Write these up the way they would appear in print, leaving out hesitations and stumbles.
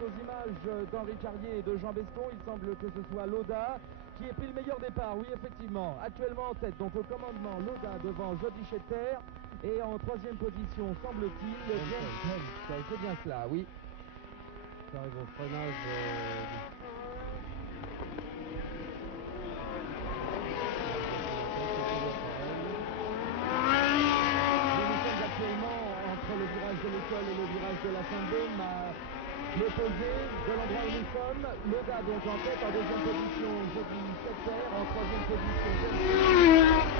aux images d'Henri Carrier et de Jean Beston, il semble que ce soit Lauda qui ait pris le meilleur départ. Oui, effectivement, actuellement en tête, donc au commandement, Lauda devant Jody Scheckter et en troisième position, semble-t-il, James Hunt. C'est bien cela, oui. Ça arrive au freinage. Nous sommes actuellement entre le virage de l'école et le virage de la Sainte-Baume, à l'opposé de l'endroit où nous sommes. Lauda donc en tête, en deuxième position, Jody Scheckter, en troisième position, James Hunt.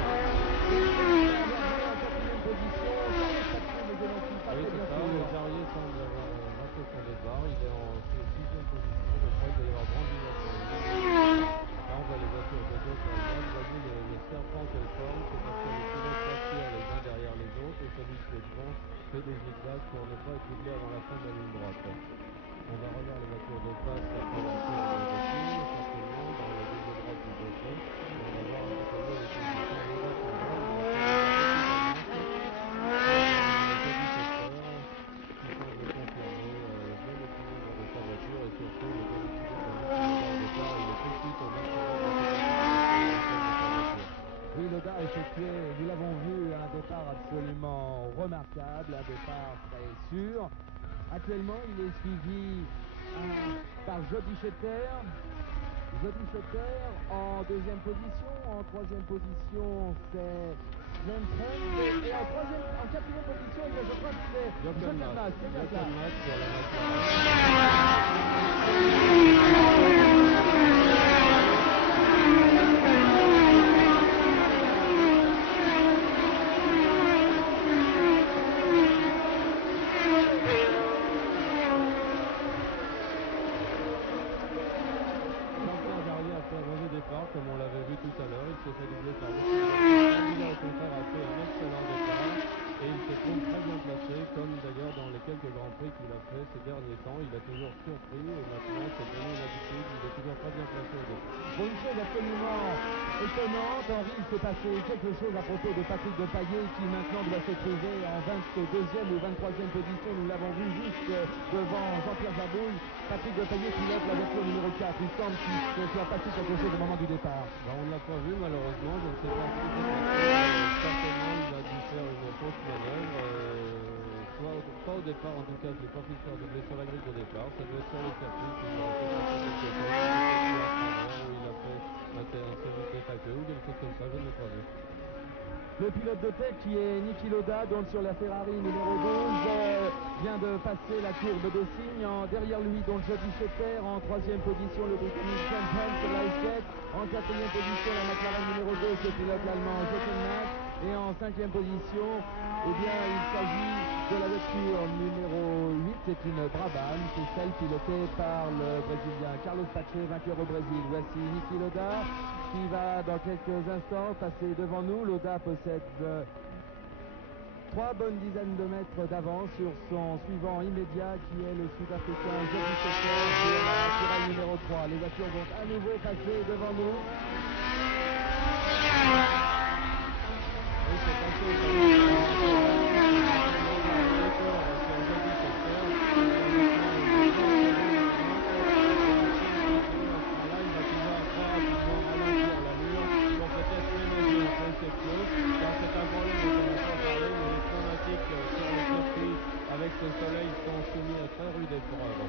En quatrième position, Carlos Patrick, mais je n'en suis pas très bien sûr. Jarier semble avoir raté son départ. Il est en sixième position. Je crois qu'il va y avoir grand virage sur la ligne. Là, on voit les voitures de gauche à droite. Vous voyez le serpent qu'elles forment, c'est-à-dire que les pilotes s'attirent les uns derrière les autres et celui qui est devant fait des zigzags pour ne pas être doublé avant la fin de la ligne droite. On va revoir les voitures de face après la courbe de King, certainement dans le double droite du peloton. Et on va voir un petit peu mieux les positions. Lauda toujours, il a fait Jody Scheckter qui semble confirmer bon équilibre de sa voiture et surtout le bon équilibre de Niki Lauda au départ. Il est tout de suite au maximum de ses possibilités à l'échelle de sa voiture. Oui, Lauda a effectué, nous l'avons vu, un départ absolument remarquable, un départ très sûr. Actuellement, il est suivi par Jody Scheckter. Jody Scheckter en deuxième position. En troisième position, c'est James Hunt. Et en quatrième position, je crois que c'est Jochen Mass. C'est bien ça. Sur la McLaren. Comme on l'avait vu tout à l'heure, il s'est fait doubler par beaucoup de voitures. Ardila, au contraire, a fait un excellent départ et il se trouve très bien placé, comme d'ailleurs dans les quelques grands prix qu'il a fait ces derniers temps. Il a toujours surpris et maintenant c'est devenu une habitude. Il est toujours très bien placé au départ. Pour une chose absolument étonnante, Henri, il s'est passé quelque chose à propos de Patrick Depailler qui maintenant doit se trouver en 22e ou 23e position. Nous l'avons vu juste devant Jean-Pierre Jabouille. Patrick Depailler pilote la voiture numéro 4. Il semble qu'il se soit passé quelque chose au moment du départ. On ne l'a pas vu malheureusement, je ne sais pas ce qui s'est passé. Certainement il a dû faire une fausse manœuvre. Pas au départ en tout cas, je ne l'ai pas vu se faire doubler sur la grille de départ. Ça doit être sur le circuit qu'il a fait passer quelque chose. Il s'est mis à travers ou il a fait un série de tête à queue ou quelque chose comme ça, je ne l'ai pas vu. Le pilote de tête qui est Niki Lauda, donc sur la Ferrari numéro 12, vient de passer la courbe des signes. Derrière lui, donc Jody Scheckter. En troisième position, le Britannique James Hunt sur la F7. En quatrième position, la McLaren numéro 2, le pilote l'allemand Jochen Mass. Et en cinquième position, eh bien, il s'agit de la voiture numéro 8. C'est une Brabham. C'est celle pilotée par le Brésilien Carlos Patrese, vainqueur au Brésil. Voici Niki Lauda qui va dans quelques instants passer devant nous. Lauda possède 3 bonnes dizaines de mètres d'avance sur son suivant immédiat qui est le Sud-Africain Jody Scheckter sur la Tyrrell numéro 3. Les voitures vont à nouveau passer devant nous. Oui, c'est passé au il va pouvoir très rapidement ralentir l'allure pour peut-être ménager un peu ses pneus, car c'est un problème dont on n'a pas parlé, mais les pneumatiques sur le circuit avec ce soleil sont soumis à très rude épreuve.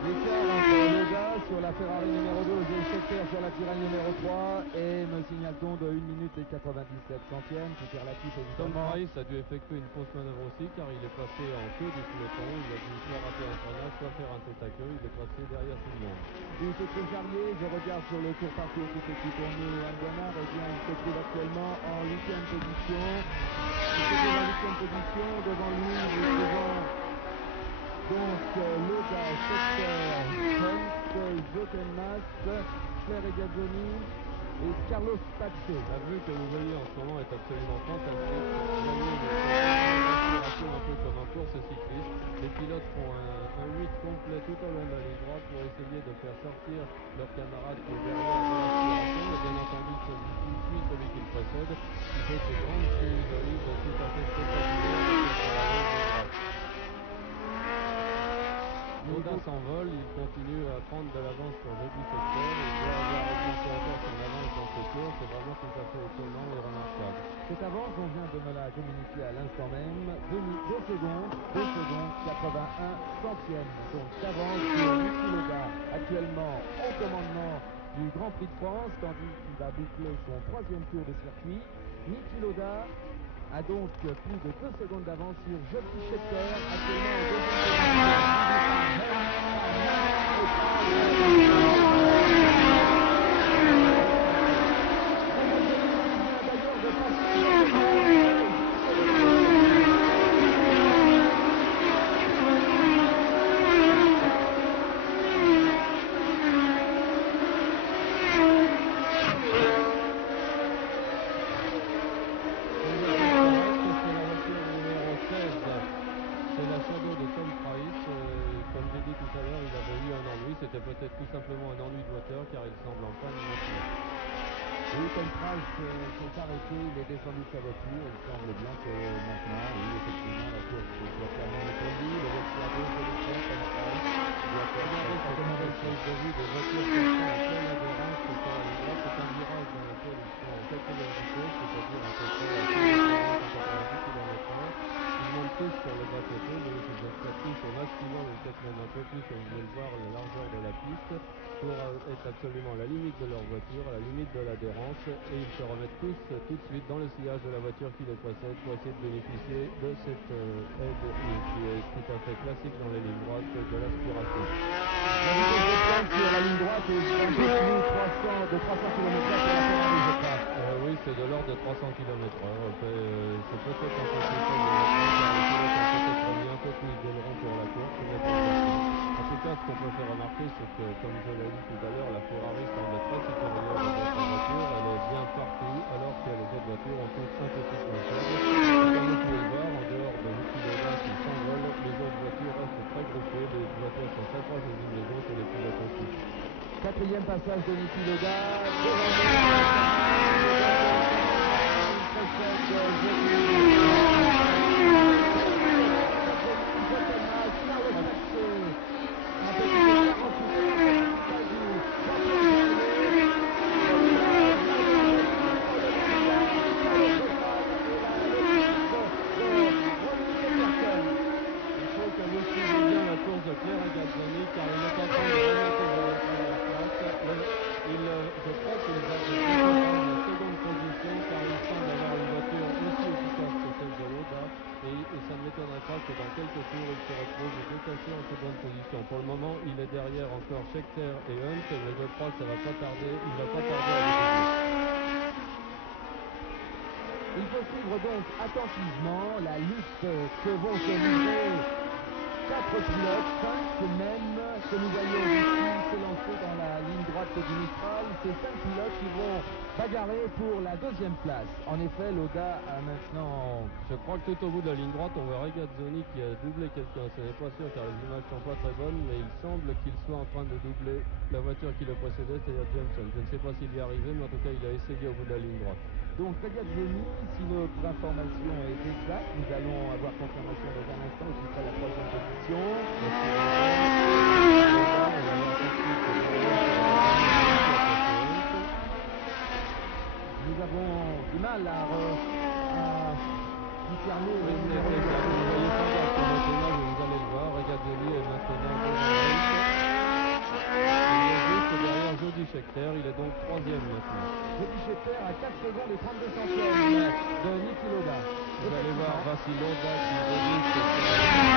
L'écart entre Lauda sur la Ferrari numéro 2 et Scheckter sur la Tyrrell numéro 3 et me signale-t-on de 1 minute et 97 centièmes, tout est relatif Tom évidemment. Price a dû effectuer une fausse manœuvre aussi car il est passé en queue du peloton, il a dû soit rater un freinage, soit faire un tête à queue, il est passé derrière tout le monde. Oui, c'est très Jarier, je regarde sur le tour parcours qui est pour nous à Guanard, et bien il se trouve actuellement en 8e position. Il se trouve en 8e position, devant lui nous trouvons donc Lauda, Scheckter, Hunt, Jochen Mass, Claire Regazzoni et Carlos Patrese. La vue que vous voyez en ce moment est absolument fantastique. Vous voyez une respiration un peu comme en course cycliste. Les pilotes font un 8 complet tout au long de la ligne droite pour essayer de faire sortir leur camarade qui est derrière de l'aspiration. Et bien entendu, celui-ci suit celui qui le précède, qui fait ces grandes valises tout à fait spectaculaires sur la ligne droite. Loda s'envole, il continue à prendre de l'avance sur Jody Scheckter. Il doit avoir augmenté encore son avance dans ce tour. C'est vraiment tout à fait étonnant et remarquable. Cette avance, on vient de me la communiquer à l'instant même. 2 secondes, 81 centièmes. Donc d'avance sur Niki Loda, actuellement au commandement du Grand Prix de France, tandis qu'il va boucler son 3e tour de circuit. Niki Loda a donc plus de 2 secondes d'avance sur Jody Scheckter, actuellement en Comme j'ai dit tout à l'heure, il avait eu un ennui. C'était peut-être tout simplement un ennui de moteur car il semble en panne maintenant. Oui, Tom Price s'est arrêté, il est descendu de sa voiture. Il semble bien que maintenant, oui, effectivement, la course soit terminée pour lui. Le voici à gauche de l'écran, Tom Price doit être Regardez cette mauvaise prise de vue des voitures qui sont en pleine adhérence sur la ligne droite. C'est un virage dans lequel ils sont en 4e vitesse, c'est-à-dire à peu près à 190 km/h. Ils montent tous sur le bas-côté, donc ils exploitent tous au maximum, et peut-être même un peu plus, comme vous pouvez le voir, la largeur de la piste, pour être absolument à la limite de leur voiture, à la limite de l'adhérence, et ils se remettent tous tout de suite dans le sillage de la voiture qui les précède pour essayer de bénéficier de cette aide qui est tout à fait classique dans les lignes droites de l'aspiration. La vitesse de pointe sur la ligne droite est un peu plus de 300 km/h pour la Ferrari, je crois. Oui, c'est de l'ordre de 300 km/h. C'est peut-être un peu plus faible maintenant, car les pilotes ont peut-être remis un peu plus d'aileron pour la course, mais pas certain. En tout cas, ce qu'on peut faire remarquer, c'est que, comme je l'ai dit tout à l'heure, la Ferrari semble très supérieure aux autres voitures. Elle est bien partout, alors que les autres voitures ont toutes un petit point faible. Et comme vous pouvez le voir, en dehors de Niki Loda qui s'envole, les autres voitures restent très groupées. Les voitures sont très proches les unes des autres et les pilotes aussi. 4e passage de Niki Loda. De Claire Regazzoni, car il est en train de remonter vers la première place. Je crois qu'il va bientôt prendre la seconde position, car il semble avoir une voiture aussi efficace que celle de Loda, et ça ne m'étonnerait pas que dans quelques tours il se retrouve détaché en seconde position. Pour le moment, il est derrière encore Scheckter et Hunt, mais je crois que ça va pas tarder, il va pas tarder à les doubler. Il faut suivre donc attentivement la lutte que vont se livrer 4 pilotes, 5 même, que nous voyons ici s'élancer dans la ligne droite du Mistral. Ces 5 pilotes qui vont bagarrer pour la 2e place. En effet, Loda a maintenant... Je crois que tout au bout de la ligne droite, on voit Regazzoni qui a doublé quelqu'un. Ce n'est pas sûr car les images sont pas très bonnes, mais il semble qu'il soit en train de doubler la voiture qui le précédait, c'est-à-dire Johnson. Je ne sais pas s'il y est arrivé, mais en tout cas, il a essayé au bout de la ligne droite. Donc Regazzoni, si notre information est exacte, nous allons avoir confirmation dans un instant, occuperait la 3e position. Nous avons du mal à discerner les numéros. Vous ne voyez pas bien sur notre image, mais vous allez le voir. Regazzoni est maintenant devant il est juste derrière Jody Scheckter, il est donc 3e maintenant. Jody Scheckter à 4 secondes et 32 centièmes de Niki Loda. Vous allez voir, voici Loda qui débute sur la ligne.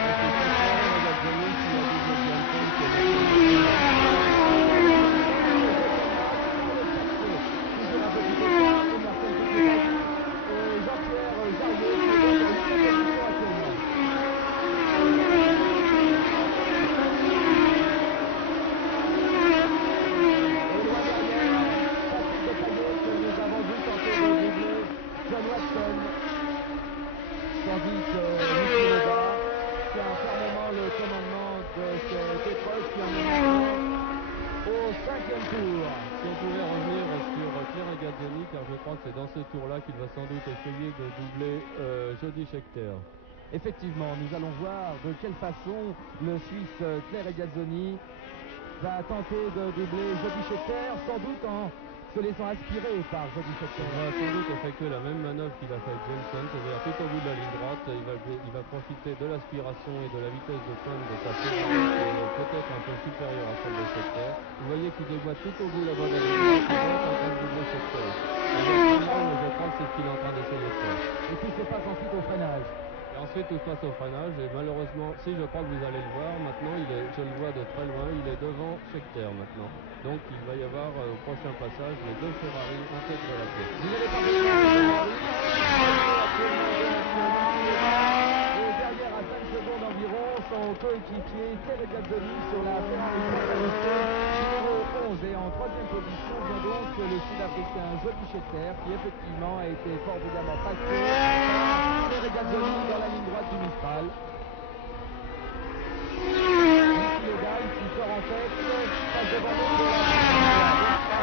Voici Scheckter et Regazzoni qui a doublé Johnson qui est toujours un petit écart, Emerson Fittipaldi et Jean-Pierre Jariot qui est donc en 8e position actuellement. Que nous avons vu tenter de doubler John Watson, tandis que Niki Loda tient fermement le commandement de cette épreuve qui en est maintenant au 5e tour. Si on pouvait revenir sur Claire Regazzoni, car je crois que c'est dans ce tour-là qu'il va sans doute essayer de doubler Jody Scheckter. Effectivement, nous allons voir de quelle façon le Suisse Claire Regazzoni va tenter de doubler Jody Scheckter, sans doute en se laissant aspirer par Jody Scheckter. Il va sans doute effectuer la même manœuvre qu'il a fait avec James Hunt, c'est-à-dire tout au bout de la ligne droite, il va profiter de l'aspiration et de la vitesse de pointe de sa Ferrari qui est peut-être un peu supérieure à celle de Scheckter. Vous voyez qu'il déboîte tout au bout là-bas de la ligne droite, il est en train de doubler Scheckter. Il va très mal, mais je crois que c'est ce qu'il est en train d'essayer de faire. Et tout se passe ensuite au freinage. Et ensuite tout se passe au freinage et malheureusement, si je crois que vous allez le voir, maintenant je le vois de très loin, il est devant Scheckter maintenant. Donc il va y avoir au prochain passage les deux Ferrari intègrent la piste. Vous n'avez pas et derrière à 5 secondes environ, son coéquipier Claire Regazzoni sur la Ferrari numéro 11 et en troisième position vient donc le Sud-Africain Jody Scheckter qui effectivement a été fort brillamment passé par Claire Regazzoni dans la ligne droite du Mistral. Niki Lauda qui sort en tête, passe devant nous pour la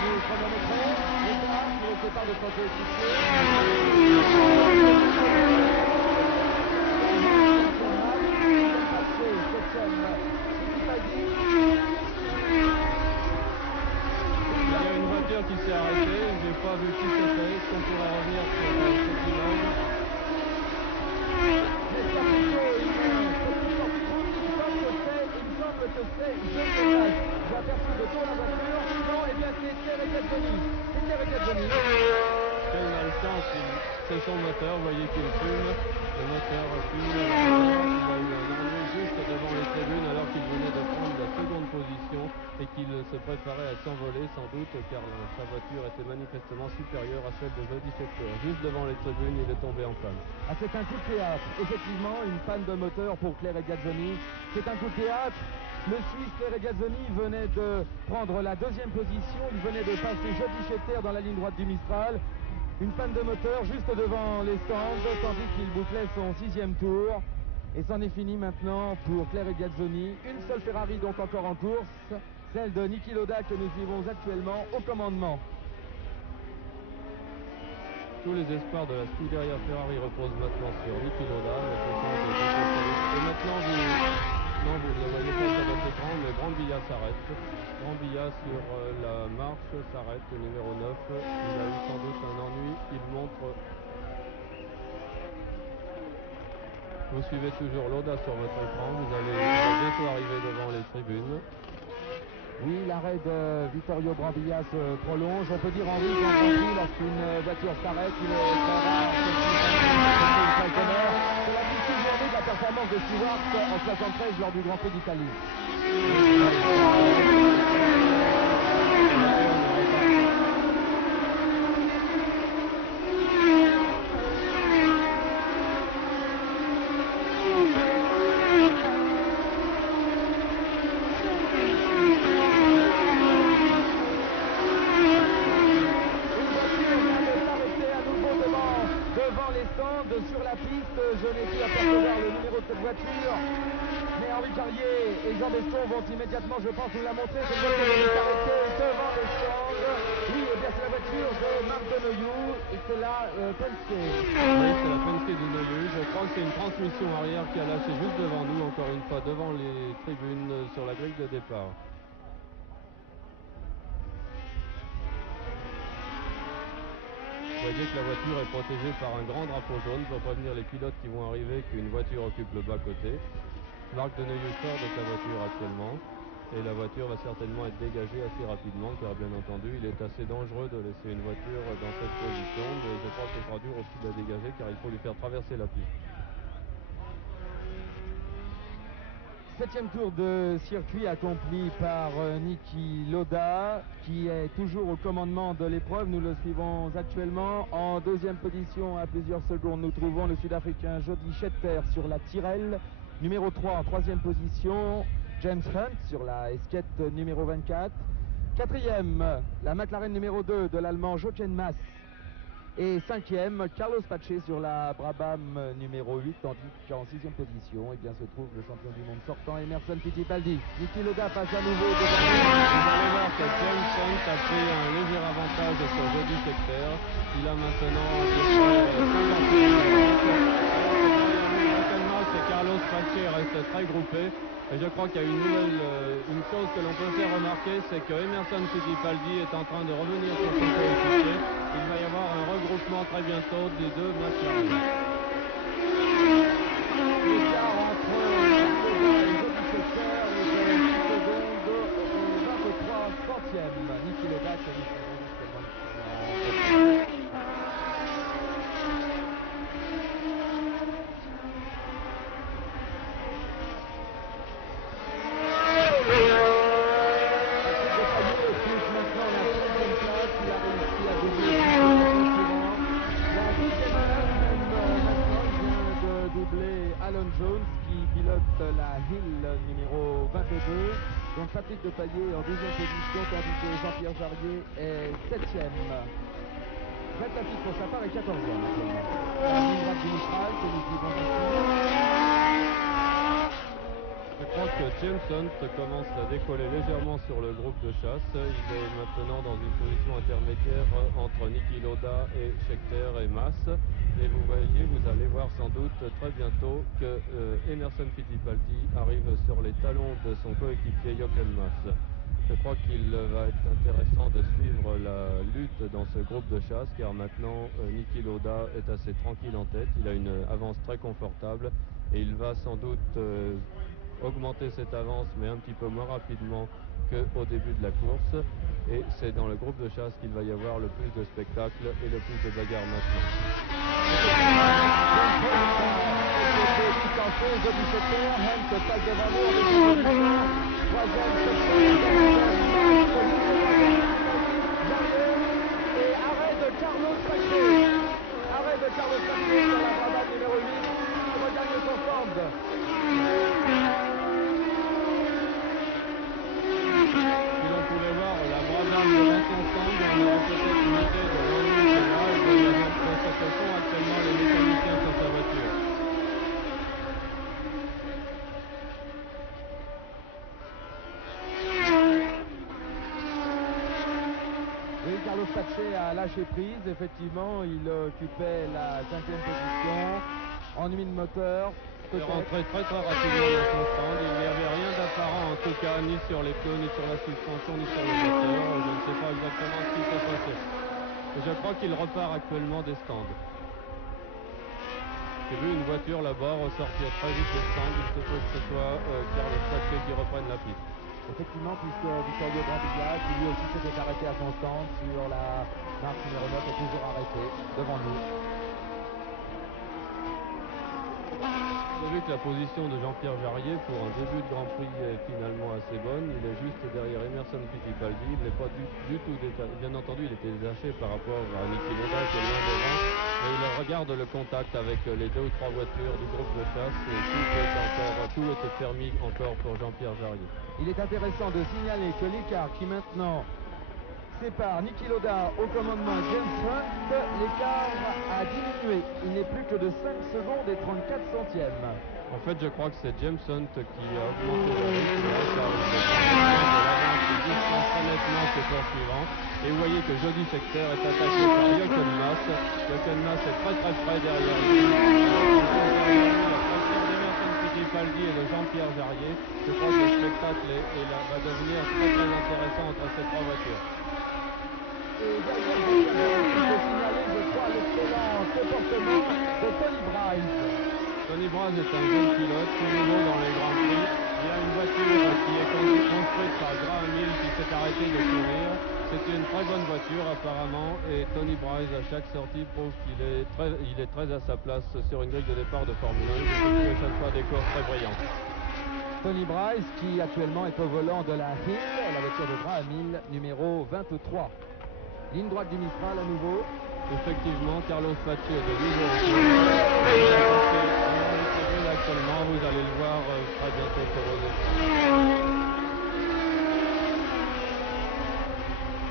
nous chronométrons, Lauda qui le sépare de son coéquipier. Il y a une voiture qui s'est arrêtée, je n'ai pas vu qui c'était, est-ce qu'on pourrait revenir sur cette image? J'ai aperçu de dos la voiture. Non, et bien c'est Claire Regazzoni. C'est Claire Regazzoni. Quelle malchance, c'est son moteur, vous voyez qu'il fume. Le moteur fume. Il a eu un ennui juste devant les tribunes alors qu'il venait de prendre la seconde position et qu'il se préparait à s'envoler sans doute car sa voiture était manifestement supérieure à celle de Jody Scheckter. Juste devant les tribunes, il est tombé en panne. Ah, c'est un coup de théâtre. Effectivement, une panne de moteur pour Claire Regazzoni. C'est un coup de théâtre. Le Suisse Claire Regazzoni venait de prendre la deuxième position. Il venait de passer Jody Scheckter dans la ligne droite du Mistral. Une panne de moteur juste devant les stands, tandis qu'il bouclait son 6e tour. Et c'en est fini maintenant pour Claire Regazzoni. Une seule Ferrari donc encore en course, celle de Niki Lauda que nous suivons actuellement au commandement. Tous les espoirs de la Scuderia Ferrari reposent maintenant sur Niki Lauda, mais ce sont des spécialistes. Et maintenant, non, vous ne le voyez pas sur votre écran, mais Brambilla s'arrête. Brambilla sur la marche s'arrête, le numéro 9. Il a eu sans doute un ennui. Il montre. Vous suivez toujours Lauda sur votre écran. Vous allez bientôt arriver devant les tribunes. Oui, l'arrêt de Vittorio Brambilla se prolonge. On peut dire en route, en Grand Prix, lorsqu'une voiture s'arrête, il est très rare. C'est la petite journée de la performance de Stewart en 73 lors du Grand Prix d'Italie. Sur la piste, je n'ai pu apercevoir le numéro de cette voiture, mais Henri Carrier et Jean Beston vont immédiatement, je pense, nous la montrer. Cette voiture est arrêtée devant les stands. Oui, et bien c'est la voiture de Marc Denoyou, et c'est la Penske. Oui, c'est la Penske de Denoyou. Je crois que c'est une transmission arrière qui a lâché juste devant nous, encore une fois, devant les tribunes sur la grille de départ. Vous voyez que la voiture est protégée par un grand drapeau jaune pour prévenir les pilotes qui vont arriver qu'une voiture occupe le bas-côté. Marc Denoyou sort de sa voiture actuellement et la voiture va certainement être dégagée assez rapidement car bien entendu il est assez dangereux de laisser une voiture dans cette position, mais je crois que ce sera dur aussi de la dégager car il faut lui faire traverser la piste. 7e tour de circuit accompli par Niki Lauda qui est toujours au commandement de l'épreuve. Nous le suivons actuellement. En deuxième position à plusieurs secondes, nous trouvons le Sud-Africain Jody Scheckter sur la Tyrrell. Numéro 3 en troisième position, James Hunt sur la Esquette numéro 24. 4e, la McLaren numéro 2 de l'Allemand Jochen Mass Et 5e, Carlos Pache sur la Brabham numéro 8, tandis qu'en 6e position, eh bien, se trouve le champion du monde sortant, Emerson Fittipaldi. Niki Lauda passe à nouveau devant lui. Vous allez voir que James Hunt a pris un léger avantage sur Jody Scheckter. Il a maintenant à peu près 50 minutes et Carlos Pache reste très groupé. Et je crois qu'il y a une chose que l'on peut faire remarquer, c'est que Emerson Fittipaldi est en train de revenir sur son coéquipier. Il va y avoir un regroupement très bientôt des deux McLaren. L'écart entre Lauda et Jody Scheckter est de 10 secondes et 23 centièmes. Niki Lauda qui a mis son bon justement. Alan Jones qui pilote la Hill numéro 22. Donc Patrick Depailler en 2e position, tandis que Jean-Pierre Jarier est 7e. Jacques Lafitte pour sa part est 14e actuellement. La ligne droite du Mistral que nous suivons ici. Je crois que James Hunt commence à décoller légèrement sur le groupe de chasse. Il est maintenant dans une position intermédiaire entre Niki Lauda et Scheckter et Mas. Et vous voyez, vous allez voir sans doute très bientôt que Emerson Fittipaldi arrive sur les talons de son coéquipier Jochen Mas. Je crois qu'il va être intéressant de suivre la lutte dans ce groupe de chasse, car maintenant Niki Lauda est assez tranquille en tête. Il a une avance très confortable et il va sans doute augmenter cette avance, mais un petit peu moins rapidement qu'au début de la course. Et c'est dans le groupe de chasse qu'il va y avoir le plus de spectacle et le plus de bagarres maintenant. Jody Scheckter, Hunt passe devant nous avec une troisième et arrêt de Carlos Pache. Arrêt de Carlos Pache sur la Brabham numéro 8 qui regagne son stand. Si l'on pouvait voir la Brabham devant son stand, on aurait peut-être une idée de l'ennui qu'il a et de ce que font actuellement les mécaniciens sur sa voiture. Oui, Carlos Pache a lâché prise, effectivement, il occupait la 5e position, ennui de moteur. Il est rentré très rapidement dans son stand, il n'y avait rien d'apparent en tout cas, ni sur les pneus, ni sur la suspension, ni sur le moteur. Je ne sais pas exactement ce qui s'est passé. Et je crois qu'il repart actuellement des stands. J'ai vu une voiture là-bas ressortir très vite des stands, il se peut que ce soit Carlos Pache qui reprenne la piste. Effectivement, puisque Vittorio Brambilla, qui lui aussi s'était arrêté à son stand sur la marque numéro 9, est toujours arrêté devant nous. Vous avez vu que la position de Jean-Pierre Jarier pour un début de Grand Prix est finalement assez bonne. Il est juste derrière Emerson Fittipaldi. Il n'est pas du tout détaché. Bien entendu, il était détaché par rapport à Niki Lauda qui est loin devant. Mais il regarde le contact avec les 2 ou 3 voitures du groupe de chasse et tout était permis encore pour Jean-Pierre Jarier. Il est intéressant de signaler que l'écart qui maintenant sépare Niki Lauda au commandement et James Hunt, l'écart a diminué. Il n'est plus que de 5 secondes et 34 centièmes. En fait, je crois que c'est James Hunt qui a augmenté le rythme car il distance très nettement ses poursuivants. Et vous voyez que Jody Scheckter est attaqué par Jochen Mas. Jochen Mas est très près derrière lui. La voiture d'Emerson Fittipaldi et de Jean-Pierre Jarier. Je crois que le spectacle va devenir très intéressant entre ces 3 voitures. Et derrière, il faut signaler, je crois, l'excellent comportement de Tony Bryce. Tony Bryce est un jeune pilote, tout nouveau dans les Grands Prix. Il y a une voiture qui est construite par Graham Hill qui s'est arrêté de courir. C'est une très bonne voiture apparemment et Tony Bryce à chaque sortie prouve qu'il est très à sa place sur une grille de départ de Formule 1. Il fait chaque fois des courses très brillantes. Tony Bryce qui actuellement est au volant de la Hill, la voiture de Graham Hill numéro 23. Ligne droite du Mistral à nouveau. Effectivement, Carlos Pache est de nouveau actuellement, vous allez le voir très bientôt sur vos écrans.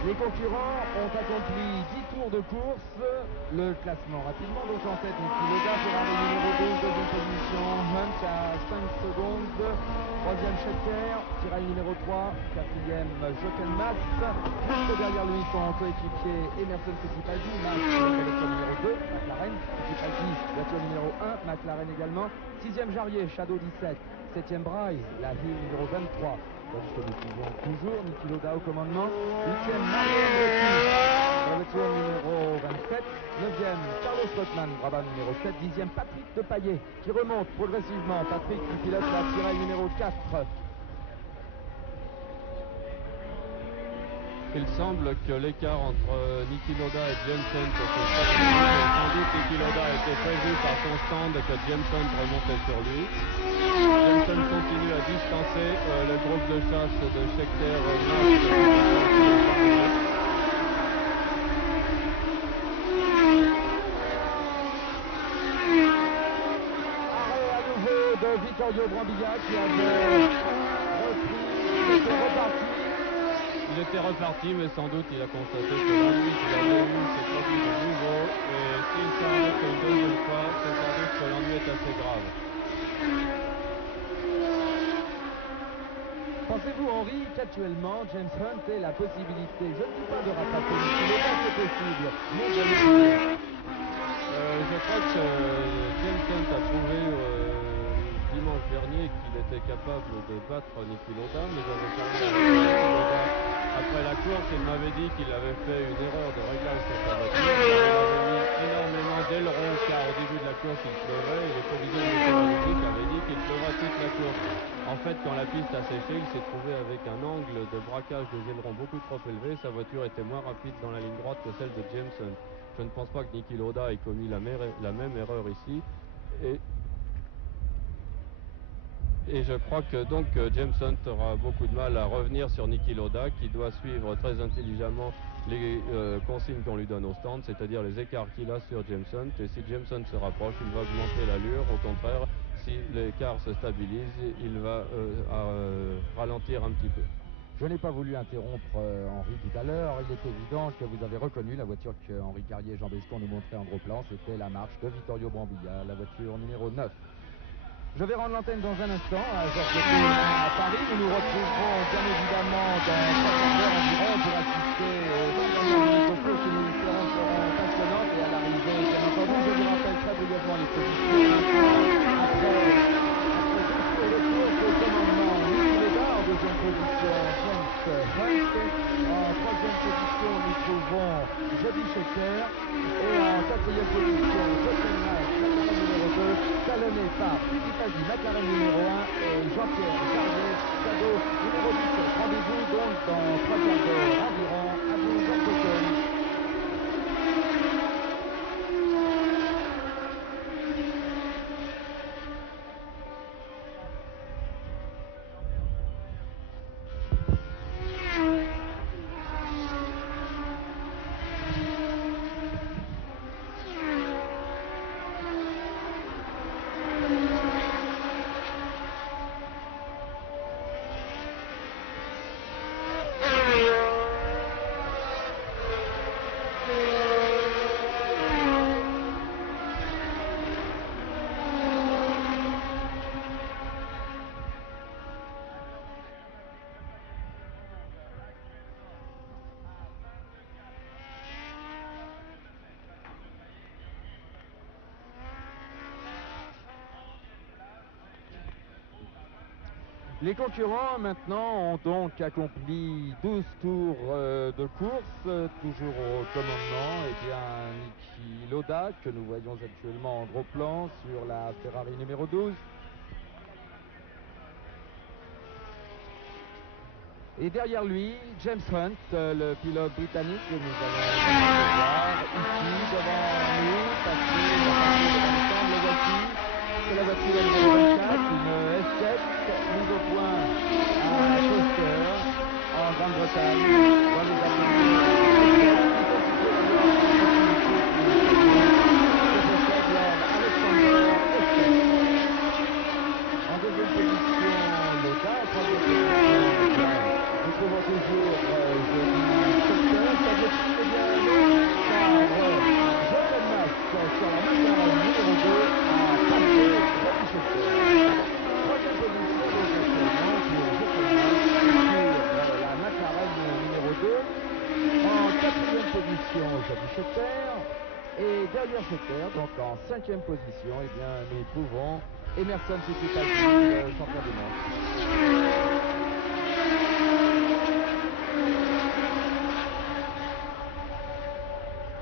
Les concurrents ont accompli 10 tours de course. Le classement rapidement, donc en tête Niki Lauda, Ferrari numéro 12, deuxième position, Hunt à 5 secondes, troisième Scheckter, Tyrrell numéro 3, quatrième Jochen Mass, juste derrière lui son coéquipier Emerson Fittipaldi, Mass la voiture numéro 2, McLaren, Fittipaldi voiture numéro 1, McLaren également, sixième Jarier, Shadow 17, septième Bryce, la Hill numéro 23, comme que nous suivons toujours, Niki Lauda au commandement, huitième Mario Andretti, la voiture numéro 27, 9e Carlos Rotman, Brabham numéro 7, 10e Patrick Depailler qui remonte progressivement, Patrick qui pilote la Tyrrell numéro 4. Il semble que l'écart entre Niki Lauda et Jameson se soit réduit. Sans doute Niki Lauda a été prévu par son stand que Jameson remontait sur lui. Jameson continue à distancer le groupe de chasse de Scheckter, Arrêt à nouveau de Vittorio Brambilla qui avait repris, il était reparti, mais sans doute il a constaté que l'ennui qu'il avait eu s'est produit de nouveau, et s'il s'arrête une deuxième fois, c'est sans doute que l'ennui est assez grave. Pensez-vous, Henri, qu'actuellement James Hunt ait la possibilité, je ne dis pas de rattraper Niki Lauda, c'est possible, mais de Je crois que James Hunt a prouvé dimanche dernier qu'il était capable de battre Niki Lauda, mais j'avais parlé avec Niki Lauda après la course. Il m'avait dit qu'il avait fait une erreur de réglage sur sa voiture. Il avait mis énormément d'ailerons car au début de la course il pleuvait et les prévisions météorologiques avaient dit qu'il pleuvra toute la course. En fait, quand la piste a séché, il s'est trouvé avec un angle de braquage des ailerons beaucoup trop élevé. Sa voiture était moins rapide dans la ligne droite que celle de Jameson. Je ne pense pas que Niki Lauda ait commis la même erreur ici. Et je crois que donc Jameson aura beaucoup de mal à revenir sur Niki Lauda, qui doit suivre très intelligemment les consignes qu'on lui donne au stand, c'est-à-dire les écarts qu'il a sur Jameson. Et si Jameson se rapproche, il va augmenter l'allure. Au contraire, si l'écart se stabilise, il va ralentir un petit peu. Je n'ai pas voulu interrompre Henri tout à l'heure. Il est évident que vous avez reconnu la voiture que Henri Carrier et Jean Beston nous montraient en gros plan. C'était la marche de Vittorio Brambilla, la voiture numéro 9. Je vais rendre l'antenne dans un instant à Georges Tour à Paris. Nous nous retrouverons bien évidemment dans 3 heures environ pour assister aux 20 dernières minutes de course que nous espérons seront passionnantes. Et à l'arrivée, bien entendu, je vous rappelle très brièvement les positions. Après 12 tours de course au commandement, Niki Lauda en deuxième position, James Hunt. En troisième position, nous trouvons Jody Scheckter. Et en quatrième position, Jochen Mass, McLaren numéro 2, talonné par Fittipaldi, McLaren numéro 1 et Jean-Pierre Jarier, Shadow numéro 17. Rendez-vous donc dans 3 quarts d'heure environ à Bourg-Jacques-Cocon. Les concurrents maintenant ont donc accompli 12 tours de course, toujours au commandement. Et bien Niki Lauda, que nous voyons actuellement en gros plan sur la Ferrari numéro 12. Et derrière lui, James Hunt, le pilote britannique que nous allons voir ici devant nous, passer devant le stand, le voici. C'est la voiture numéro 24, une S7, mise au point à Chester, en Grande-Bretagne, dans les ateliers S7, qui sont situés d'ailleurs à proximité du que possède Lord Alexander S7. En deuxième position, Lauda, en troisième position, nous trouvons toujours Jody Scheckter, position, Johnny Scheckter. Et derrière Scheckter, donc en 5e position, eh bien, nous trouvons Emerson Fittipaldi, le champion du monde.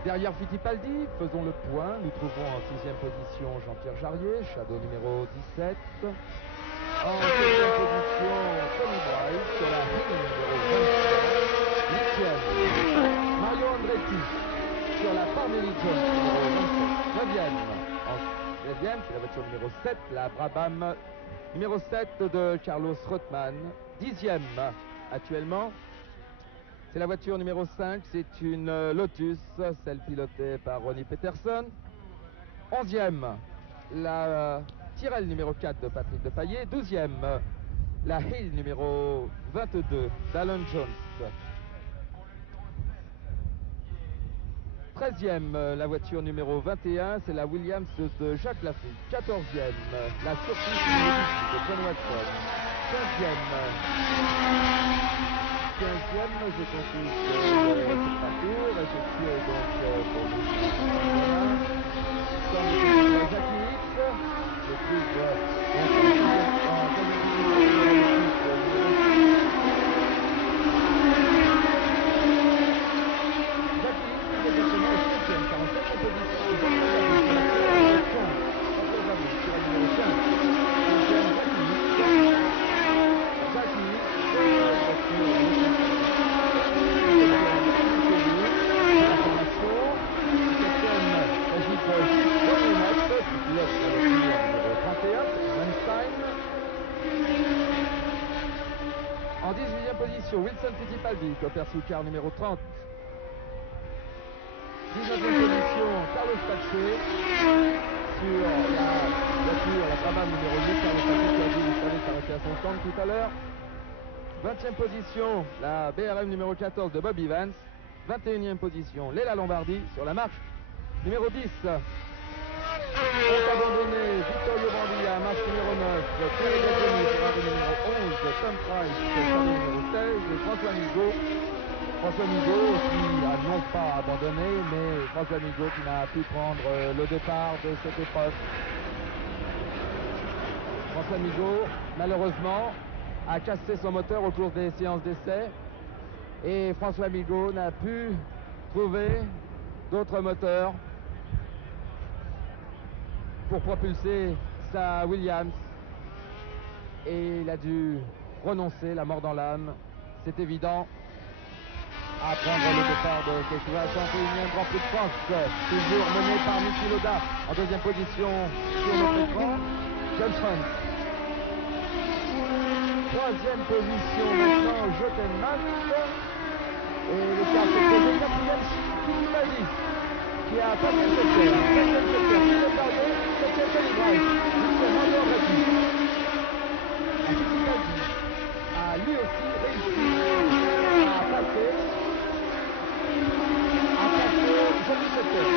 Derrière Fittipaldi, faisons le point, nous trouvons en 6e position Jean-Pierre Jarier, Shadow numéro 17. En 7e position, Tony Bright, sur la Hill numéro 23. 8e, Mario Andretti, sur la Parnelli Jones numéro 27. 9e, c'est la voiture numéro 7, la Brabham numéro 7 de Carlos Reutemann. 10e actuellement, c'est la voiture numéro 5, c'est une Lotus, celle pilotée par Ronnie Peterson. 11e, la Tyrrell numéro 4 de Patrick Depailler. 12e, la Hill numéro 22 d'Alan Jones. 13e, la voiture numéro 21, c'est la Williams de Jacques Lafitte. 14e, la Surprise de John Watson. 15e, je consulte le parcours, effectué donc pour nous. Comme Jackie Hicks, je trouve en 18e position, Wilson Fittipaldi, Copper Soucar numéro 30. 19e position, Carlos Pache sur la voiture, la Brabham numéro 8, Carlos Pache qui a dû, vous savez, s'arrêter à son stand tout à l'heure. 20e position, la BRM numéro 14 de Bob Evans. 21e position, Léla Lombardi sur la marche numéro 10. Ont abandonné Vittorio Brambilla, marche numéro 9, Thierry Gazzoni, Ferrari numéro 11, Tom Price, Ferrari numéro 16, et François Migaud. François Migaud qui a non pas abandonné, mais François Migaud qui n'a pu prendre le départ de cette épreuve. François Migaud, malheureusement, a cassé son moteur au cours des séances d'essai. Et François Migaud n'a pu trouver d'autres moteurs pour propulser sa Williams. Et il a dû renoncer, la mort dans l'âme, c'est évident, à prendre le départ de ce 61e Grand Prix de France, toujours mené par Niki Lauda. En 2e position sur notre écran, John Hunt. 3e position maintenant, Jochen Mass. Et l'écart s'est posé. 4e, Fittipaldi, qui a passé le secteur. 5e secteur, Philippe Barrier. 7e, Tony Bright. 8e, Mario Andretti. Fittipaldi a lui aussi réussi à passer Johnny Scheckter.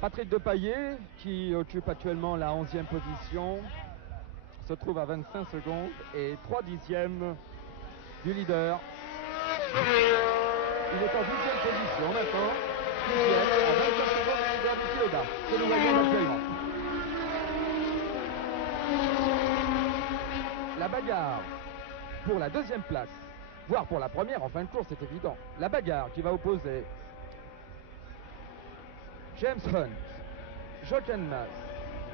Patrick Depailler, qui occupe actuellement la 11e position, se trouve à 25 secondes et 3 dixièmes du leader. Il est en 10e position maintenant, 10e, à 25 secondes du leader du Lauda, que nous voyons actuellement. La bagarre pour la 2e place, voire pour la première en fin de course, c'est évident. La bagarre qui va opposer James Hunt, Jochen Mass,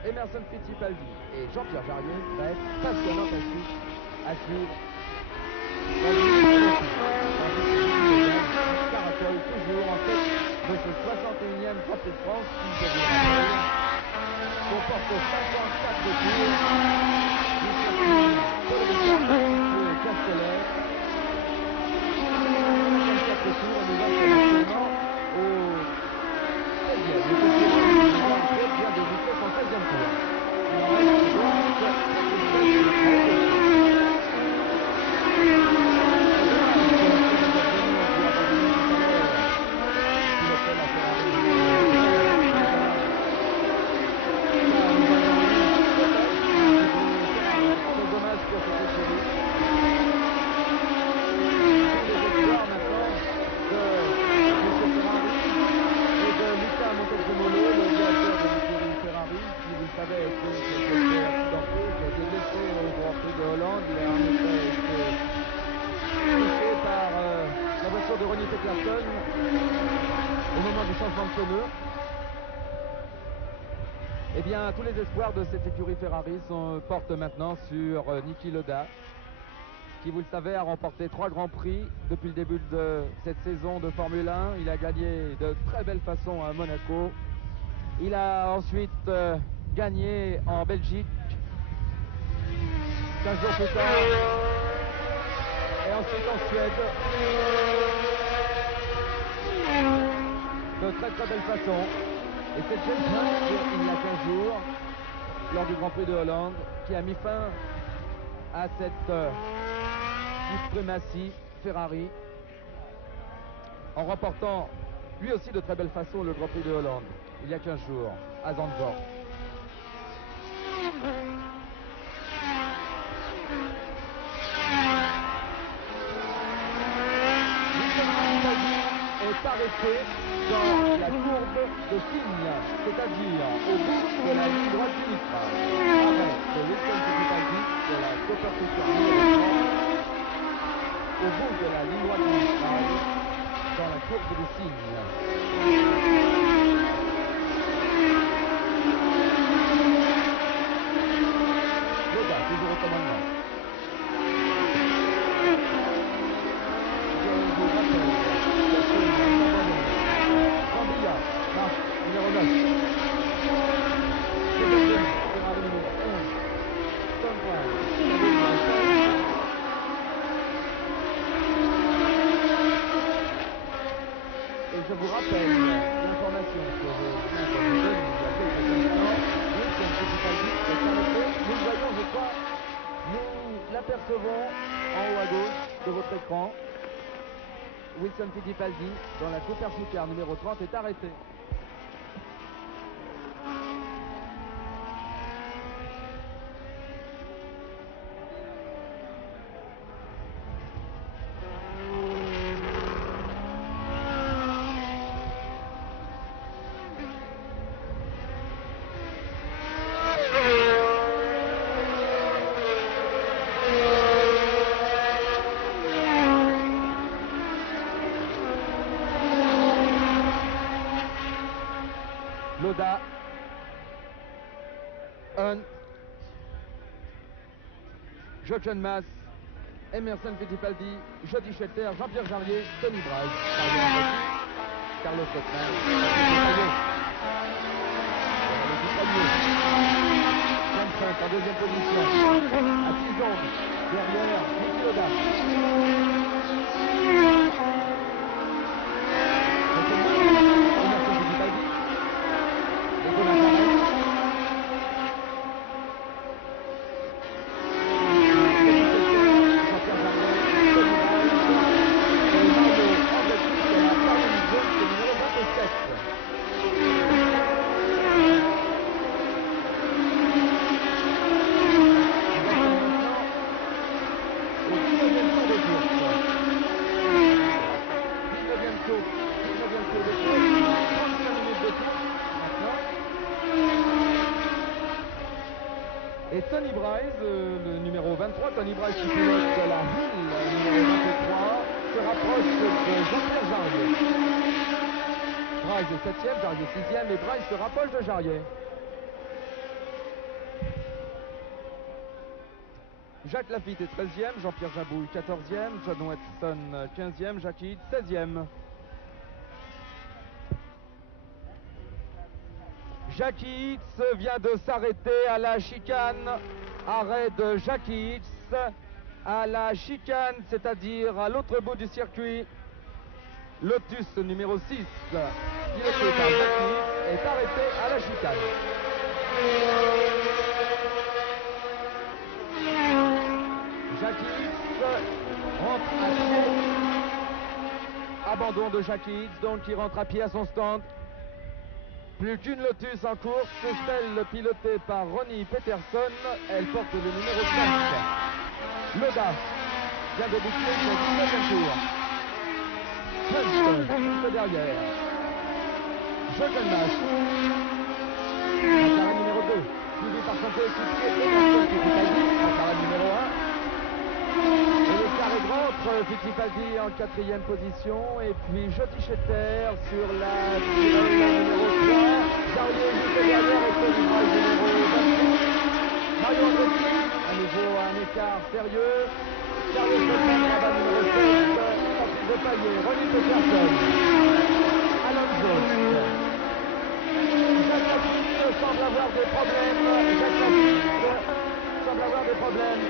Emerson Fittipaldi et Jean-Pierre Jarier va être passionnante à suivre. Caracol toujours en tête de ce 61e Grand Prix de France qui, je vous rappelle, comporte 54 tours du circuit Paul Ricard, Castellet. de Ronnie Peterson au moment du changement de pneu. Eh bien, tous les espoirs de cette écurie Ferrari portent maintenant sur Niki Lauda, qui, vous le savez, a remporté 3 grands prix depuis le début de cette saison de Formule 1. Il a gagné de très belle façon à Monaco. Il a ensuite gagné en Belgique 15 jours plus tard, et ensuite en Suède de très très belle façon. Et c'est James Hunt, il y a 15 jours, lors du Grand Prix de Hollande, qui a mis fin à cette suprématie Ferrari en remportant lui aussi de très belle façon le Grand Prix de Hollande il y a 15 jours à Zandvoort. Est arrêté dans la courbe de signe, c'est-à-dire au bout de la ligne droite du mistral. Arrêt de Wilson Fittipaldi de la Copper numéro 3, au bout de la ligne droite du mistral, dans la courbe de signe. Lauda, toujours au commandement. Je vous rappelle Brambilla, marche numéro 9. Ferrari numéro 11. Tom Brown, numéro 16. Et je vous rappelle l'information que je viens de vous donner il y a quelques instants. Wilson Fittipaldi est arrêté. Nous le voyons, je crois, nous l'apercevons en haut à gauche de votre écran. Wilson Fittipaldi, dans la Cooper Supercar numéro 30, est arrêté. Lauda, Hunt, Jochen Mass, Emerson Fittipaldi, Jody Scheckter, Jean-Pierre Jarier, Tony Bryce, Carlos Rotman, James Hunt en deuxième position, à 6 secondes derrière Niki Lauda. Et Tony Bryce, le numéro 23, Tony Bryce qui pilote la Hill numéro 23, se rapproche de Jean-Pierre Jarier. Bryce est 7e, Jarier 6e, et Bryce se rapproche de Jarier. Jacques Lafitte est 13e, Jean-Pierre Jabouille 14e, John Watson 15e, Jacques Hitt 16e. Jacques Hitz vient de s'arrêter à la chicane. Arrêt de Jacques Hitz à la chicane, c'est-à-dire à l'autre bout du circuit. Lotus numéro 6, piloté par Jacques Hitz, est arrêté à la chicane. Jacques Hitz rentre à pied. Abandon de Jacques Hitz, donc il rentre à pied à son stand. Plus qu'une Lotus en course, celle pilotée par Ronnie Peterson. Elle porte le numéro 5. Lauda vient de boucler son 19e tour. Hunt juste derrière. Jochen Mass, en carré numéro 2, suivi par son coéquipier Emerson Fittipaldi, en carré numéro 1. Et le L'écart est grand entre Fittipaldi en 4e position et puis Jody Scheckter sur la Tyrrell numéro 3. Charlier juste derrière et Tony Price numéro 26. Mario Andretti, à nouveau un écart sérieux. Carlos Sotman, Rabat numéro 7. Patrick Depailler, Ronnie Peterson. Alan Jones. Jacques Lafitte semble avoir des problèmes. Jacques Lafitte semble avoir des problèmes.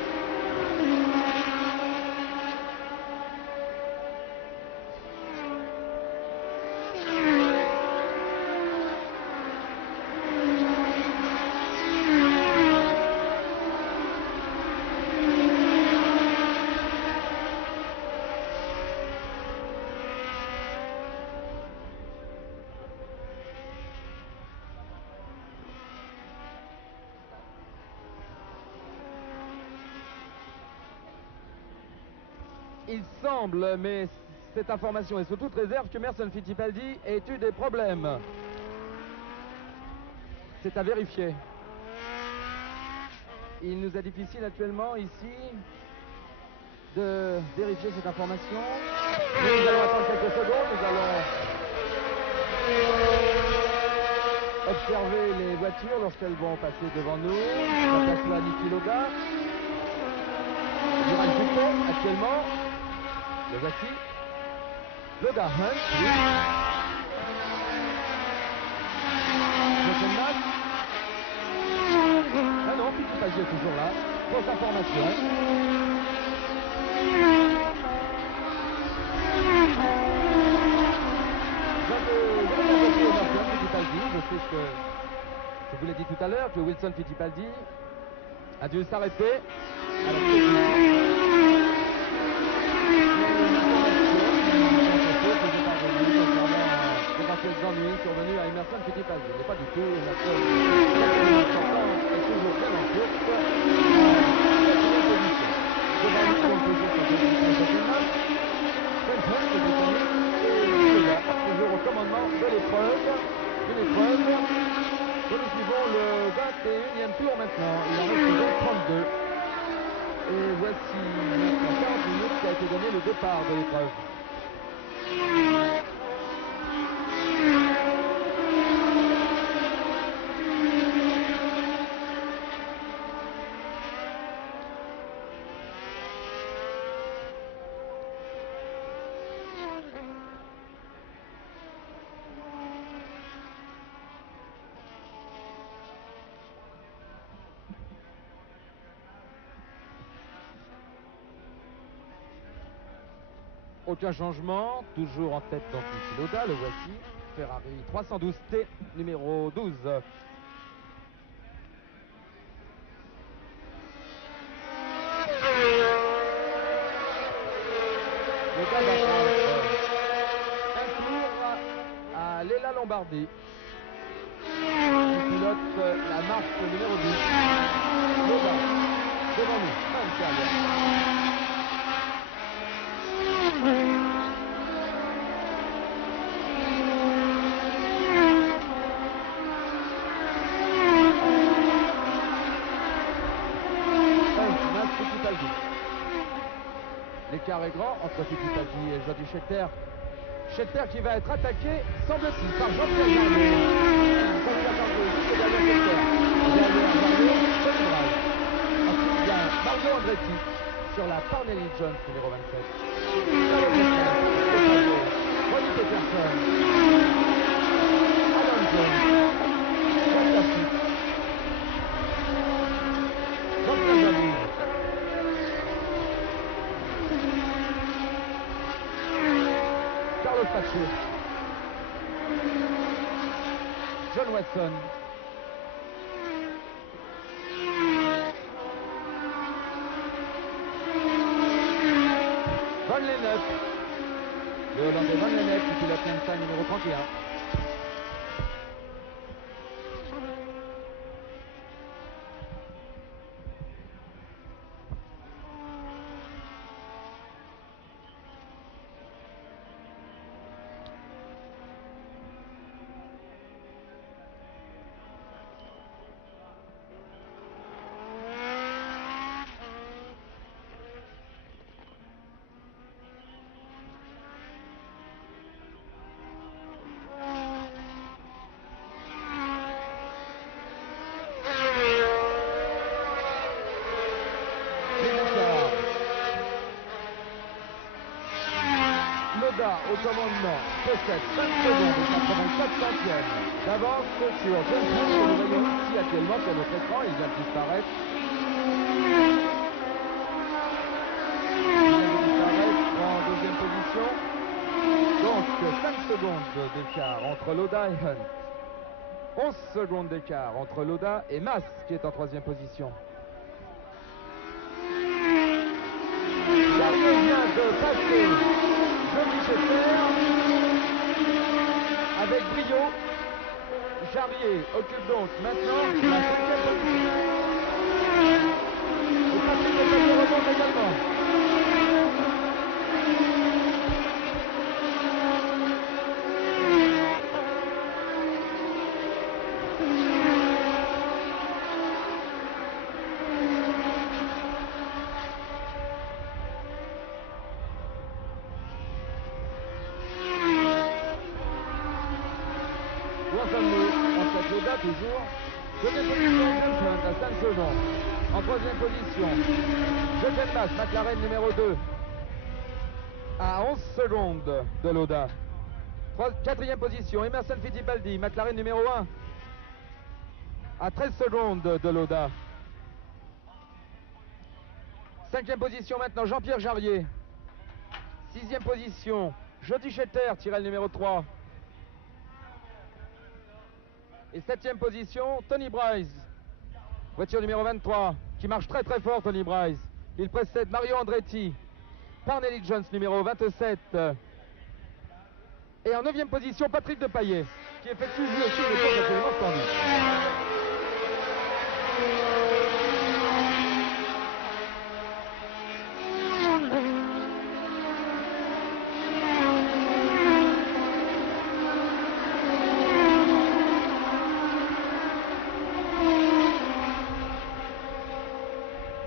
Il semble, mais cette information est sous toute réserve, que Emerson Fittipaldi ait eu des problèmes. C'est à vérifier. Il nous est difficile actuellement ici de vérifier cette information. Nous allons attendre quelques secondes, nous allons observer les voitures lorsqu'elles vont passer devant nous. On aperçoit Niki Lauda. Il reste du temps actuellement. Le voici. Lauda, Hunt, oui. Jochen. Ah non, Fittipaldi est toujours là. Fausse information. J'avais bien compris Emerson Fittipaldi. Je sais que je vous l'ai dit tout à l'heure que Wilson Fittipaldi a dû s'arrêter à la d'éventuels ennuis survenus à Emerson Fittipaldi. Il n'est pas du tout Emerson. Est toujours bien en course. Devant lui, donc toujours son Jochen. French, le Britannique, et Niki Lauda, toujours au commandement de l'épreuve. Une épreuve que nous suivons le 21e tour maintenant. Il en reste donc 32. Et voici maintenant 40 minutes qui a été donné le départ de l'épreuve. Aucun changement, toujours en tête donc Niki Lauda, le voici, Ferrari 312T, numéro 12. Lauda va prendre un tour à Lella Lombardi, qui pilote la marque numéro 10. Lauda, devant nous, Hunt derrière. L'écart est grand entre Fittipaldi et Jody Scheckter. Scheckter qui va être attaqué, semble-t-il, par Jean-Pierre Jarier. Jean-Pierre Jarier, juste derrière Scheckter. Derrière Jarier, Tony Price. Ensuite vient Mario Andretti sur la Parnelli Jones numéro 27. Carlos Sotman, Ronnie Peterson, Alan Jones, Jacques Lafitte, Jean-Pierre Jarier. Carlos Pache, John Watson, Van Lennep, le Hollandais Van Lennep qui pilote l'Insta numéro 31. Loda au commandement possède 5 secondes et 84 centièmes d'avance sur James Hunt, que nous voyons ici actuellement sur notre écran. Il vient de disparaître. En deuxième position. Donc 5 secondes d'écart entre Loda et Hunt. 11 secondes d'écart entre Loda et Mas qui est en troisième position. Charrier vient de passer Jody Scheckter avec brio. Charrier occupe donc maintenant la 5e position. Et Patrick Depailler remonte également. Loda toujours. Deuxième position, James Hunt à 5 secondes. En troisième position, Jochem Mas, McLaren numéro 2, à 11 secondes de Loda. Quatrième position, Emerson Fittipaldi, McLaren numéro 1, à 13 secondes de Loda. Cinquième position maintenant, Jean-Pierre Jarier. Sixième position, Jody Scheckter, Tyrrell numéro 3. Et septième position, Tony Bryce, voiture numéro 23, qui marche très très fort, Tony Bryce. Il précède Mario Andretti, Parnelli Jones numéro 27. Et en neuvième position, Patrick Depailler, qui effectue lui aussi une course absolument splendide.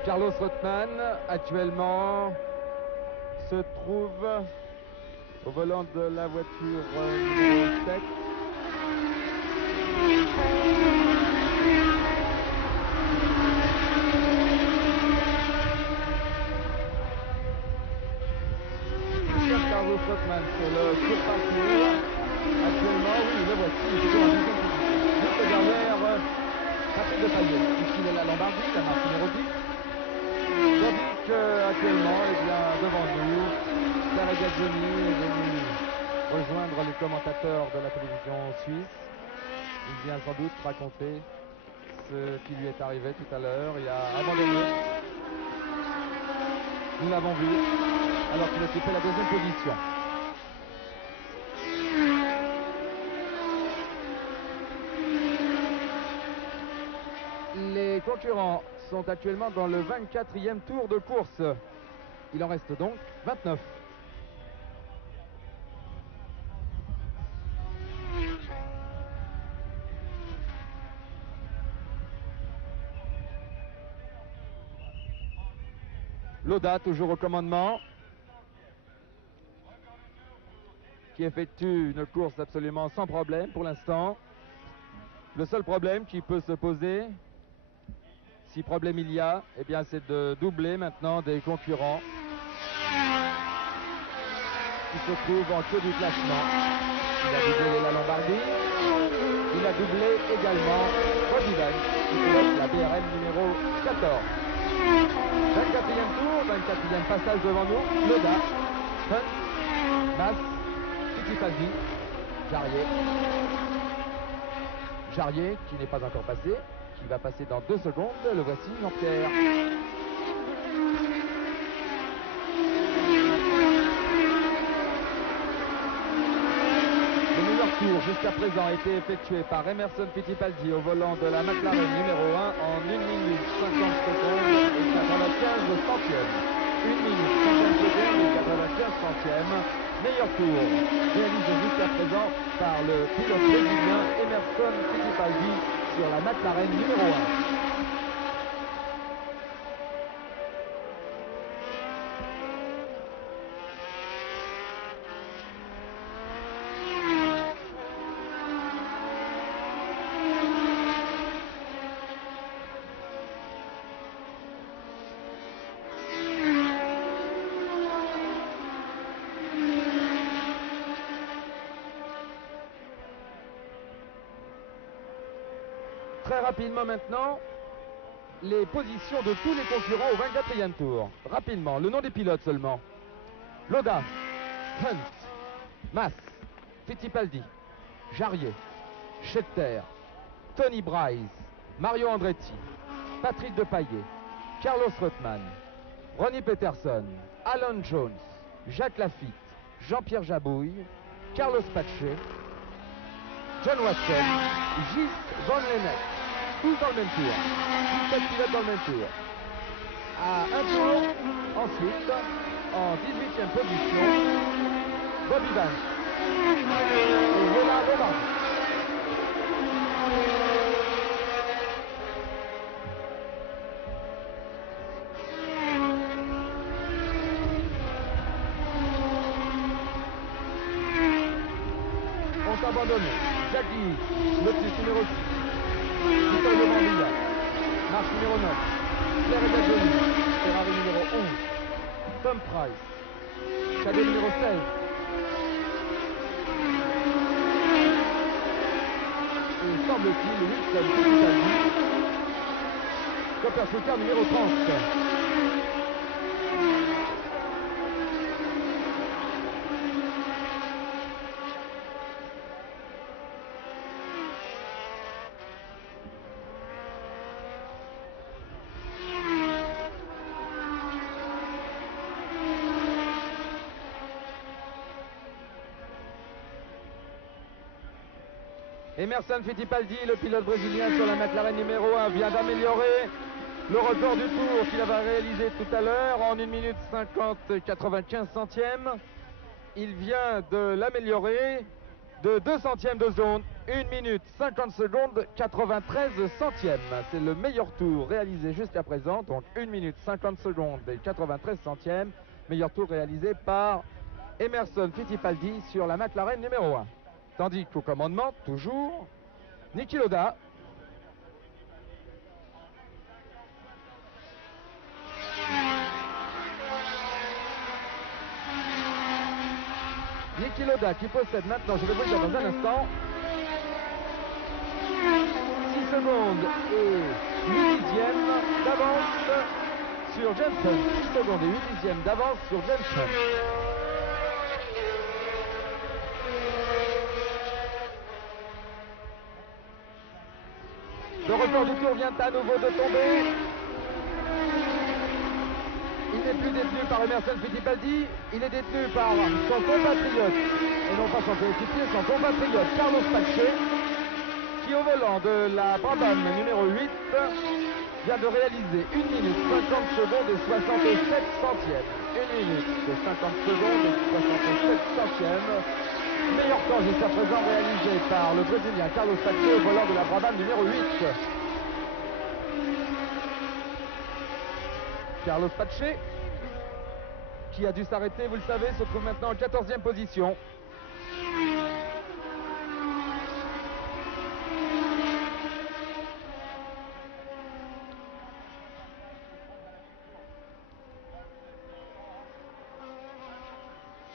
Carlos Rothman, actuellement, se trouve au volant de la voiture numéro 7. Carlos Rothman sur le surparcours. Actuellement, oui, le voici, il est en deuxième position. Juste derrière Patrick Depailler. Ici, il est la Lombardie, la marque numéro 10. Tandis qu'actuellement, eh bien, devant nous, Pierre Gaggioni est venu rejoindre les commentateurs de la télévision suisse. Il vient sans doute raconter ce qui lui est arrivé tout à l'heure. Il a abandonné. Nous l'avons vu alors qu'il occupait la deuxième position. Les concurrents sont actuellement dans le 24e tour de course. Il en reste donc 29. Loda toujours au commandement, qui effectue une course absolument sans problème pour l'instant. Le seul problème qui peut se poser, si problème il y a, eh bien c'est de doubler maintenant des concurrents qui se trouvent en queue du classement. Il a doublé la Lombardie, il a doublé également Rodivan, qui pilote la BRM numéro 14. 24e tour, 24e passage devant nous, Loda, Hunt, Mas, Fittipaldi, Jarier qui n'est pas encore passé, qui va passer dans 2 secondes, le voici, Jean-Pierre. Le meilleur tour jusqu'à présent a été effectué par Emerson Fittipaldi au volant de la McLaren numéro 1 en 1 minute 50 secondes et 95 centièmes. 1 minute 50 secondes et 95 centièmes. Meilleur tour réalisé jusqu'à présent par le pilote brésilien Emerson Fittipaldi sur la McLaren numéro 1. très rapidement maintenant les positions de tous les concurrents au 24e tour. Rapidement, le nom des pilotes seulement. Lauda, Hunt, Mas, Fittipaldi, Jarier, Scheckter, Tony Bryce, Mario Andretti, Patrick Depailler, Carlos Reutemann, Ronnie Peterson, Alan Jones, Jacques Lafitte, Jean-Pierre Jabouille, Carlos Pache, John Watson, Gis Van Lennep, tous dans le même tour. 17 pilotes dans le même tour. À un tour, ensuite, en 18e position, Bobby Vance et Léonard Lombardi. Ont abandonné Jackie, Lotus numéro 6, Vittorio Morbilia, marche numéro 9, Claire Gazzoni, Ferrari numéro 11, Tom Price, cadet numéro 16. Et semble-t-il, Wilson Fittipaldi, Copper Schucker numéro 30. Emerson Fittipaldi, le pilote brésilien sur la McLaren numéro 1, vient d'améliorer le record du tour qu'il avait réalisé tout à l'heure en 1 minute 50 95 centièmes. Il vient de l'améliorer de 2 centièmes de seconde, 1 minute 50 secondes 93 centièmes. C'est le meilleur tour réalisé jusqu'à présent, donc 1 minute 50 secondes et 93 centièmes. Meilleur tour réalisé par Emerson Fittipaldi sur la McLaren numéro 1. Tandis qu'au commandement, toujours, Niki Lauda. Niki Lauda qui possède maintenant, je vais vous le dire dans un instant, 6 secondes et 8 dixièmes d'avance sur James Hunt. 6 secondes et 8 dixièmes d'avance sur James Hunt. Le record du tour vient à nouveau de tomber. Il n'est plus détenu par Emerson Fittipaldi, il est détenu par son compatriote, et non pas son coéquipier, son compatriote Carlos Pache, qui au volant de la Brabham numéro 8 vient de réaliser 1 minute 50 secondes et 67 centièmes. 1 minute 50 secondes et 67 centièmes. Meilleur temps jusqu'à présent réalisé par le Brésilien Carlos Pache au volant de la Brabham numéro 8. Carlos Pache, qui a dû s'arrêter, vous le savez, se trouve maintenant en 14e position.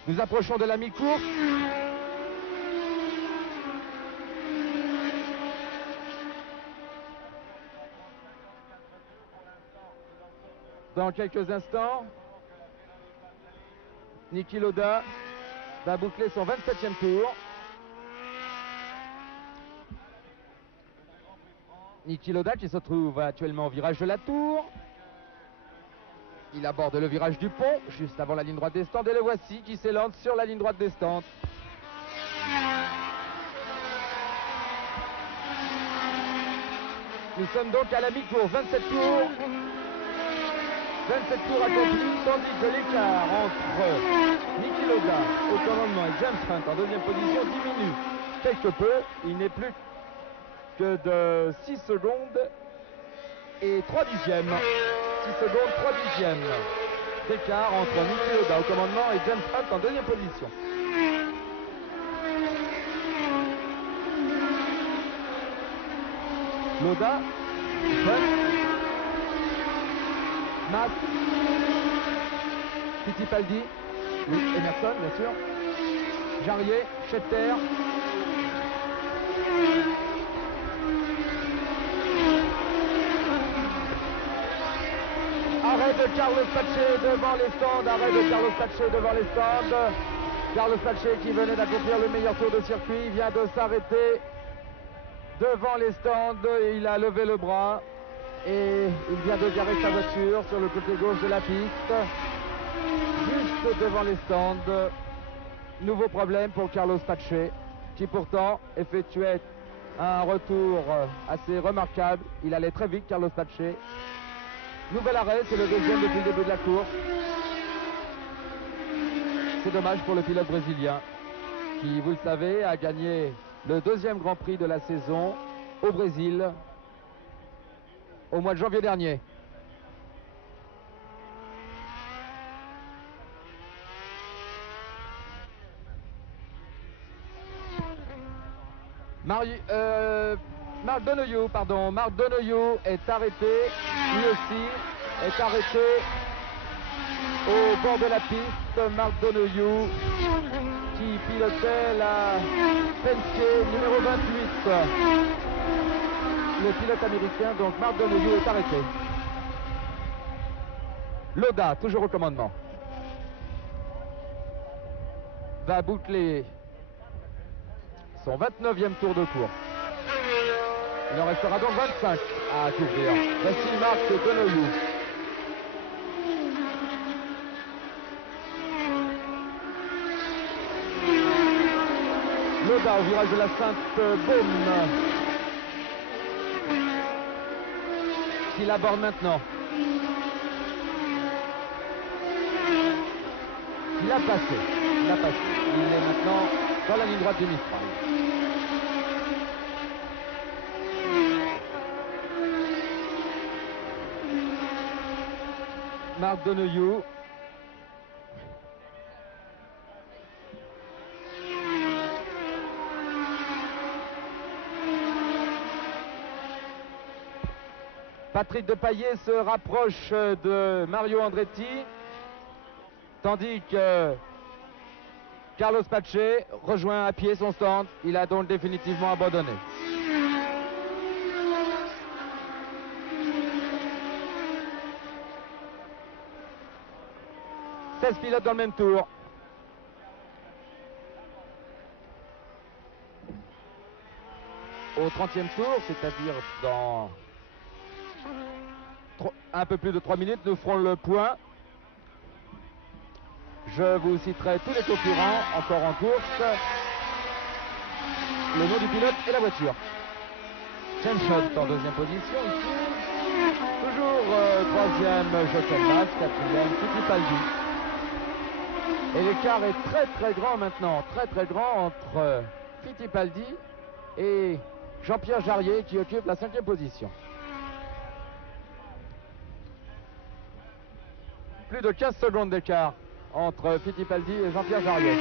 Nous approchons de la mi-course. Dans quelques instants, Niki Lauda va boucler son 27e tour. Niki Lauda qui se trouve actuellement au virage de la Tour. Il aborde le virage du pont, juste avant la ligne droite des stands, et le voici qui s'élance sur la ligne droite des stands. Nous sommes donc à la mi-course, 27 tours. 27 tours accomplis, tandis que l'écart entre Niki Lauda au commandement et James Hunt en deuxième position diminue quelque peu. Il n'est plus que de 6 secondes et 3 dixièmes. 6 secondes, 3 dixièmes d'écart entre Niki Lauda au commandement et James Hunt en deuxième position. Lauda, Hunt, Mas, Fittipaldi, oui, Emerson bien sûr, Jarier, Scheckter, Arrêt de Carlos Pache devant les stands, arrêt de Carlos Pache devant les stands. Carlos Pache qui venait d'accomplir le meilleur tour de circuit vient de s'arrêter devant les stands. Il a levé le bras et il vient de garer sa voiture sur le côté gauche de la piste, juste devant les stands. Nouveau problème pour Carlos Pache, qui pourtant effectuait un retour assez remarquable. Il allait très vite, Carlos Pache. Nouvel arrêt, c'est le deuxième depuis le début de la course. C'est dommage pour le pilote brésilien qui, vous le savez, a gagné le deuxième Grand Prix de la saison au Brésil au mois de janvier dernier. Marc Donoghue, Marc Donoghue est arrêté, lui aussi est arrêté au bord de la piste. Marc Donoghue qui pilotait la Penske numéro 28. Le pilote américain, donc Marc Donoghue, est arrêté. Lauda, toujours au commandement, va boucler son 29e tour de course. Il en restera donc 25 à couvrir. Voici Marc Donoghue. Lauda au virage de la Sainte-Baume, qu'il aborde maintenant. Il a passé. Il est maintenant dans la ligne droite du Mistral. Marc Donoghue. Patrick Depailler se rapproche de Mario Andretti, tandis que Carlos Pache rejoint à pied son stand. Il a donc définitivement abandonné. « 16 pilotes dans le même tour. Au 30e tour, c'est-à-dire dans un peu plus de 3 minutes, nous ferons le point. Je vous citerai tous les concurrents encore en course, le nom du pilote et la voiture. James Hunt en deuxième position ici. Toujours troisième Jochen Mass, quatrième Fittipaldi. Et l'écart est très grand maintenant, très grand entre Fittipaldi et Jean-Pierre Jarier qui occupe la 5e position. Plus de 15 secondes d'écart entre Fittipaldi et Jean-Pierre Jarier.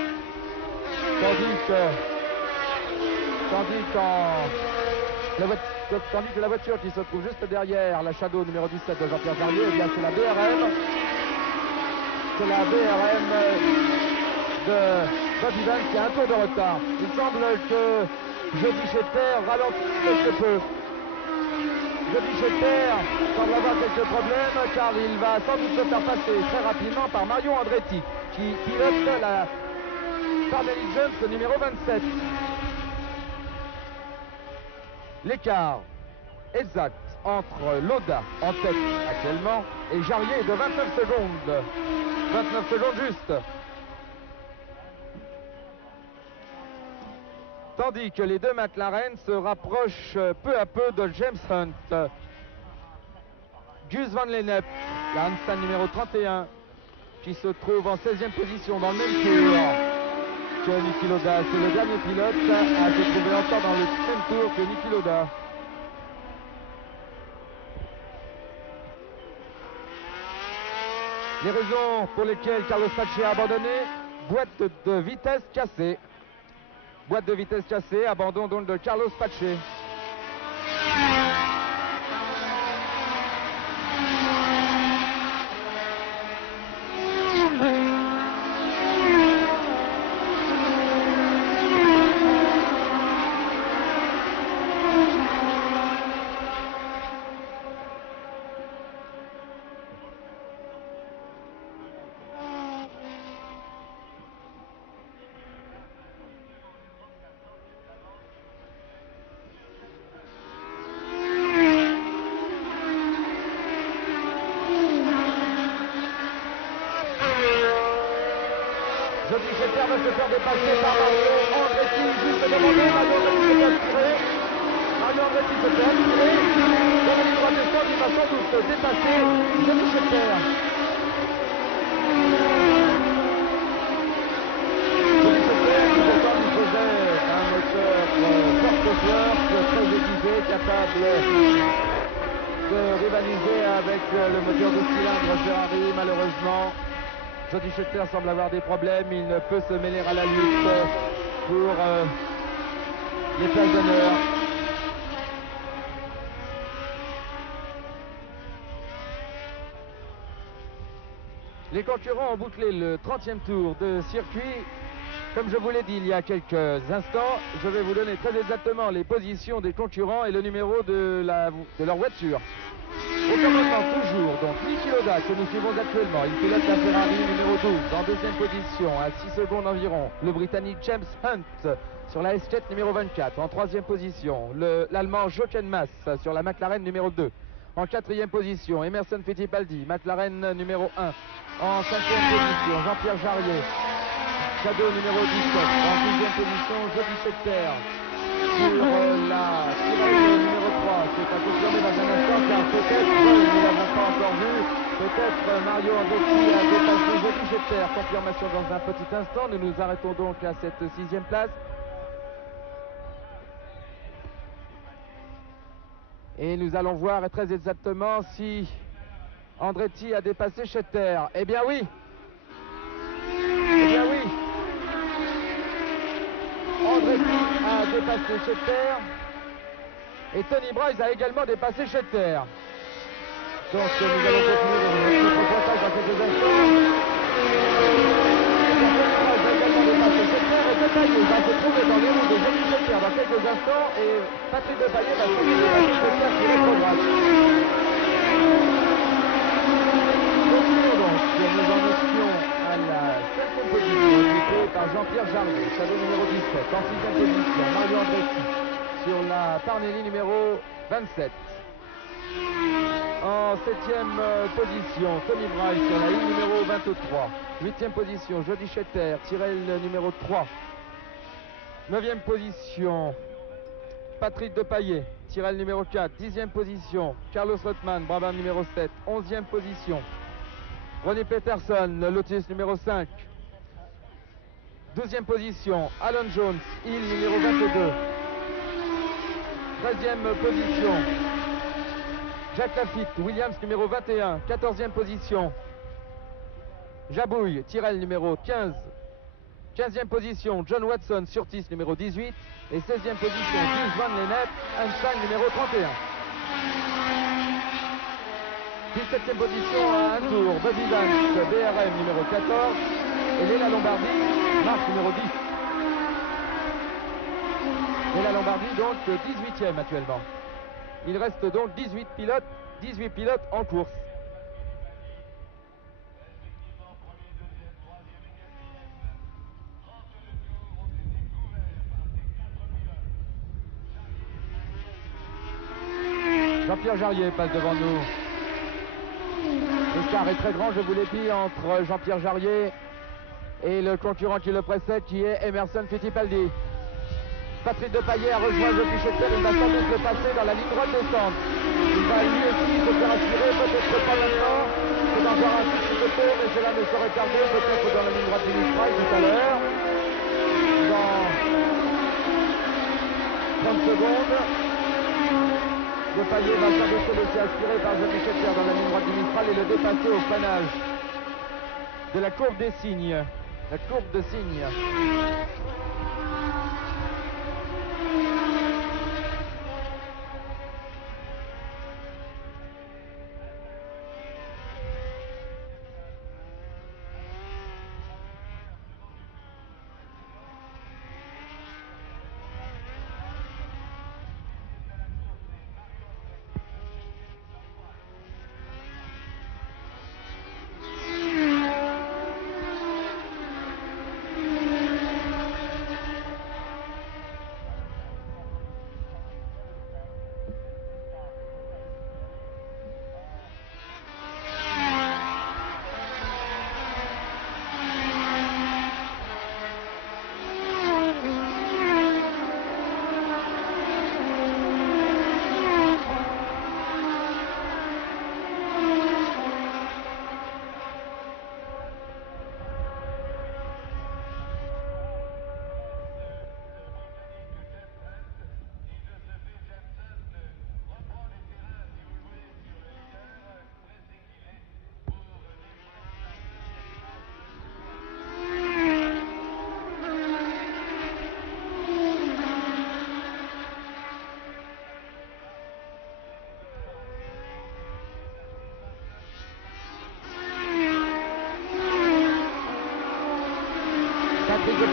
Tandis que la voiture qui se trouve juste derrière la Shadow numéro 17 de Jean-Pierre Jarier, eh bien c'est la BRM. C'est la BRM de Bob Evans qui a un tour de retard. Il semble que Jody Scheckter ralentit quelque peu. Jody Scheckter semble avoir quelques problèmes car il va sans doute se faire passer très rapidement par Mario Andretti qui pilote la Parnelli Jones numéro 27. L'écart exact entre Lauda en tête actuellement et Jarier est de 29 secondes. 29 secondes juste. Tandis que les deux McLaren se rapprochent peu à peu de James Hunt. Gus Van Lennep, la Hansen numéro 31, qui se trouve en 16e position dans le même tour que Niki Lauda. C'est le dernier pilote à se trouver encore dans le même tour que Niki Lauda. Les raisons pour lesquelles Carlos Pache a abandonné: boîte de vitesse cassée. Boîte de vitesse cassée, abandon donc de Carlos Pache. dépassé par Mario Andretti, juste demandé, Mario Andretti s'est inspiré. Mario Andretti se fait aspirer. Dans la ligne droite des stands, il va sans doute dépasser Johnny Scheckter. Johnny Scheckter qui pourtant lui faisait un moteur forte très aiguisé, capable de rivaliser avec le moteur de cylindre Ferrari. Malheureusement, Johnny Scheckter semble avoir des problèmes. Il ne peut se mêler à la lutte pour les places d'honneur. Les concurrents ont bouclé le 30e tour de circuit. Comme je vous l'ai dit il y a quelques instants, je vais vous donner très exactement les positions des concurrents et le numéro de leur voiture. Au commandement toujours, donc Niki Lauda que nous suivons actuellement. Il pilote la Ferrari numéro 12 en deuxième position à 6 secondes environ. Le Britannique James Hunt sur la S7 numéro 24 en troisième position. L'Allemand Jochen Mass sur la McLaren numéro 2. En quatrième position, Emerson Fittipaldi, McLaren numéro 1. En cinquième position, Jean-Pierre Jarier, Shadow numéro 17. En sixième position, Johnny Scheckter. Sur la Tyrrell numéro 3, c'est à confirmer dans un instant car peut-être, nous ne l'avons pas encore vu, peut-être Mario Andretti a dépassé Johnny Scheckter. Confirmation dans un petit instant. Nous nous arrêtons donc à cette sixième place. Et nous allons voir très exactement si Andretti a dépassé Scheckter. Eh bien oui. Eh bien oui. Andretti a dépassé Scheckter. Et Tony Bryce a également dépassé Scheckter. Donc nous allons continuer notre pointage dans quelques instants. Tony Bryce a également dépassé Scheckter. Et Depailler va se trouver dans les roues de Johnny Scheckter dans quelques instants. Et Patrick Depailler va se dépasser Scheckter qui reste à droite. Continuons donc. Nous en étions à la 5e position, occupée par Jean-Pierre Jarier, Shadow numéro 17. En 6e position, Mario Andretti sur la Parnelli numéro 27. En 7e position, Tony Bryce sur la ligne numéro 23. 8e position, Johnny Scheckter, Tyrrell numéro 3. 9e position, Patrick Depailler, Tyrrell numéro 4. 10e position, Carlos Reutemann, Brabham numéro 7. 11e position, Ronnie Peterson, Lotus numéro 5. 12e position, Alan Jones, Hill numéro 22. 13e position, Jacques Lafitte, Williams numéro 21. 14e position, Jabouille, Tyrrell numéro 15. 15e position, John Watson, Surtees numéro 18. Et 16e position, Gilles Van Lennep, Einstein numéro 31. 17e position à un tour, Bobby Vance, BRM numéro 14. Et Léla Lombardie, marque numéro 10. Léla Lombardie donc 18e actuellement. Il reste donc 18 pilotes en course. Jean-Pierre Jarier passe devant nous. L'écart est très grand, je vous l'ai dit, entre Jean-Pierre Jarier et le concurrent qui le précède, qui est Emerson Fittipaldi. Patrick Depailler a rejoint Johnny Scheckter, il va sans doute le passer dans la ligne droite des stands. Il va lui aussi se faire assurer, peut-être pas maintenant, c'est encore un tout petit peu, mais cela ne saurait tarder, peut-être dans la ligne droite du Mistral tout à l'heure. Dans 30 secondes. Depailler va sans doute se laisser aspirer par Johnny Scheckter dans la ligne droite du Mistral et le dépasser au freinage de la courbe des signes. La courbe de signes.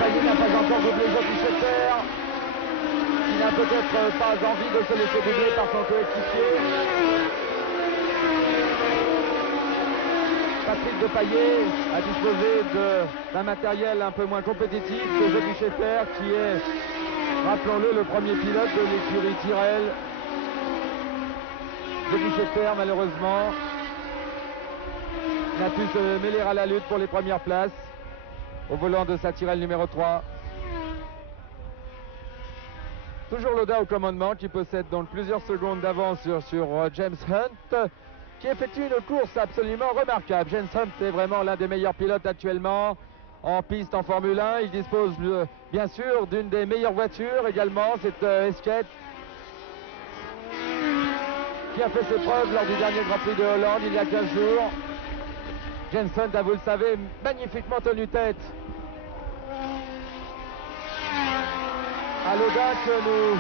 Payet n'a pas encore doublé Joby Scheckter, qui n'a peut-être pas envie de se laisser doubler par son coéquipier. Patrick Depailler a disposé d'un matériel un peu moins compétitif que Joby Scheckter, qui est, rappelons-le, le premier pilote de l'écurie Tyrrell. Joby Scheckter, malheureusement, n'a pu se mêler à la lutte pour les premières places au volant de sa Tyrrell numéro 3. Toujours Lauda au commandement, qui possède donc plusieurs secondes d'avance sur James Hunt, qui effectue une course absolument remarquable. James Hunt est vraiment l'un des meilleurs pilotes actuellement en piste en Formule 1. Il dispose bien sûr d'une des meilleures voitures également, cette Esquette, qui a fait ses preuves lors du dernier Grand Prix de Hollande il y a 15 jours. James Hunt a, vous le savez, magnifiquement tenu tête à Lauda, que nous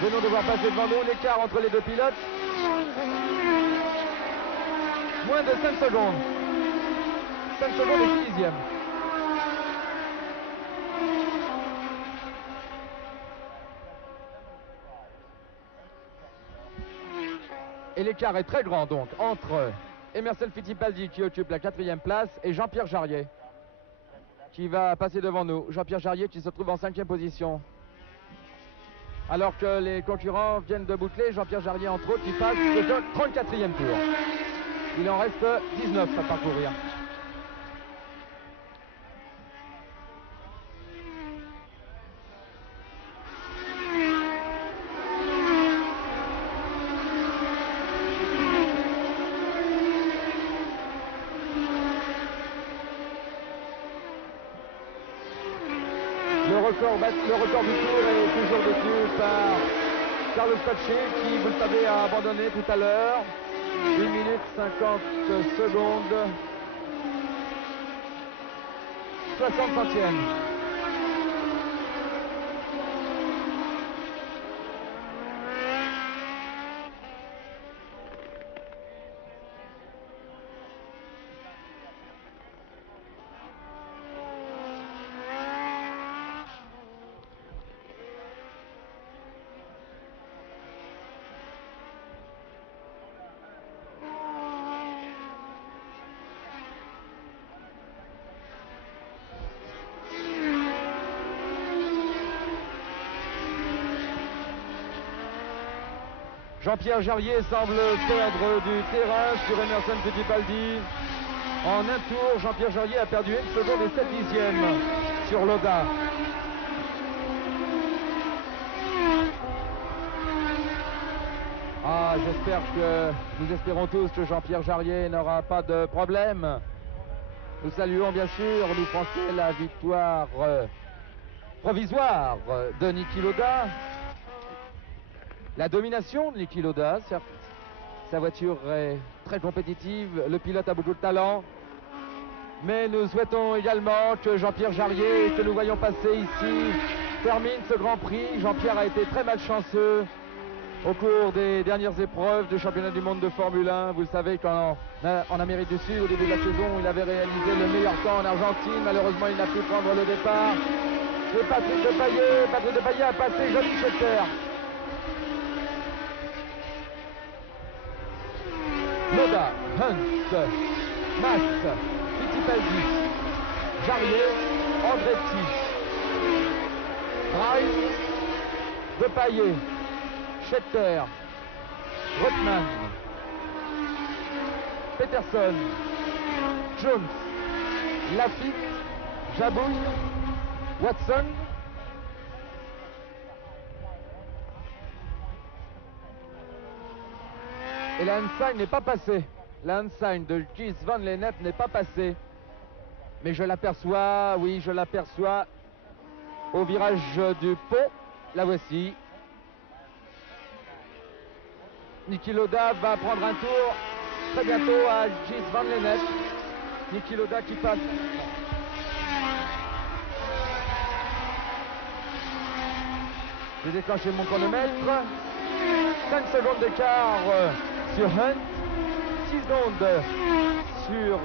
venons de voir passer devant nous. L'écart entre les deux pilotes, moins de 5 secondes. 5 secondes et 10 dixièmes. Et l'écart est très grand donc entre Emerson Fittipaldi, qui occupe la 4e place, et Jean-Pierre Jarier, qui va passer devant nous. Jean-Pierre Jarier qui se trouve en 5e position. Alors que les concurrents viennent de boucler, Jean-Pierre Jarier entre autres, qui passe au 34e tour. Il en reste 19 à parcourir. Le record du tour est toujours détenu par Carlos Pache, qui, vous le savez, a abandonné tout à l'heure. 1 minute 50 secondes. 60 centièmes. Jean-Pierre Jarier semble perdre du terrain sur Emerson Fittipaldi. En un tour, Jean-Pierre Jarier a perdu 1 seconde et 7 dixièmes sur Lauda. Ah, j'espère que, nous espérons tous que Jean-Pierre Jarier n'aura pas de problème. Nous saluons bien sûr, nous Français, la victoire provisoire de Niki Lauda. La domination de Niki Lauda, certes, sa voiture est très compétitive, le pilote a beaucoup de talent, mais nous souhaitons également que Jean-Pierre Jarier, que nous voyons passer ici, termine ce Grand Prix. Jean-Pierre a été très malchanceux au cours des dernières épreuves du championnat du monde de Formule 1. Vous le savez qu'en Amérique du Sud, au début de la saison, il avait réalisé le meilleur temps en Argentine. Malheureusement, il n'a pu prendre le départ. Et Patrick Depailler a passé Joby Scheckter. Lauda, Hunt, Mas, Fittipaldi, Jarier, Andretti, Price, Depailler, Scheckter, Rotman, Peterson, Jones, Lafitte, Jabouille, Watson, et la Ensign n'est pas passée. La Ensign de Gijs Van Lennep n'est pas passée. Mais je l'aperçois, oui, je l'aperçois au virage du pont. La voici. Niki Lauda va prendre un tour très bientôt à Gijs Van Lennep. Niki Lauda qui passe. J'ai déclenché mon chronomètre. 5 secondes d'écart sur Hunt, 6 secondes sur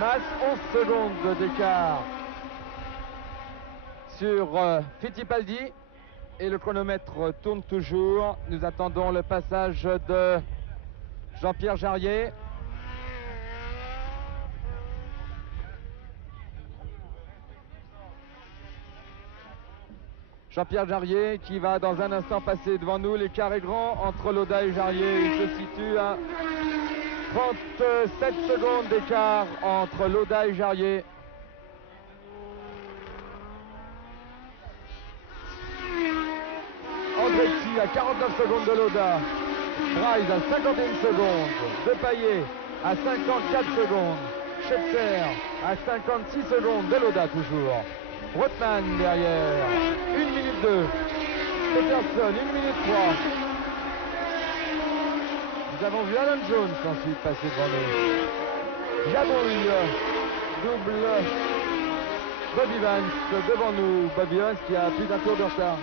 Mas, 11 secondes d'écart sur Fittipaldi et le chronomètre tourne toujours. Nous attendons le passage de Jean-Pierre Jarier. Jean-Pierre Jarier qui va dans un instant passer devant nous. L'écart est grand entre Lauda et Jarier. Il se situe à 37 secondes d'écart entre Lauda et Jarier. Andretti à 49 secondes de Lauda. Bryce à 51 secondes. Depailler à 54 secondes. Scheckter à 56 secondes de Lauda toujours. Rothman derrière, 1 minute 2. Peterson, 1 minute 3. Nous avons vu Alan Jones ensuite passer devant nous. Jabouille, double Bobby Vance devant nous. Bobby Vance qui a plus d'un tour de retard.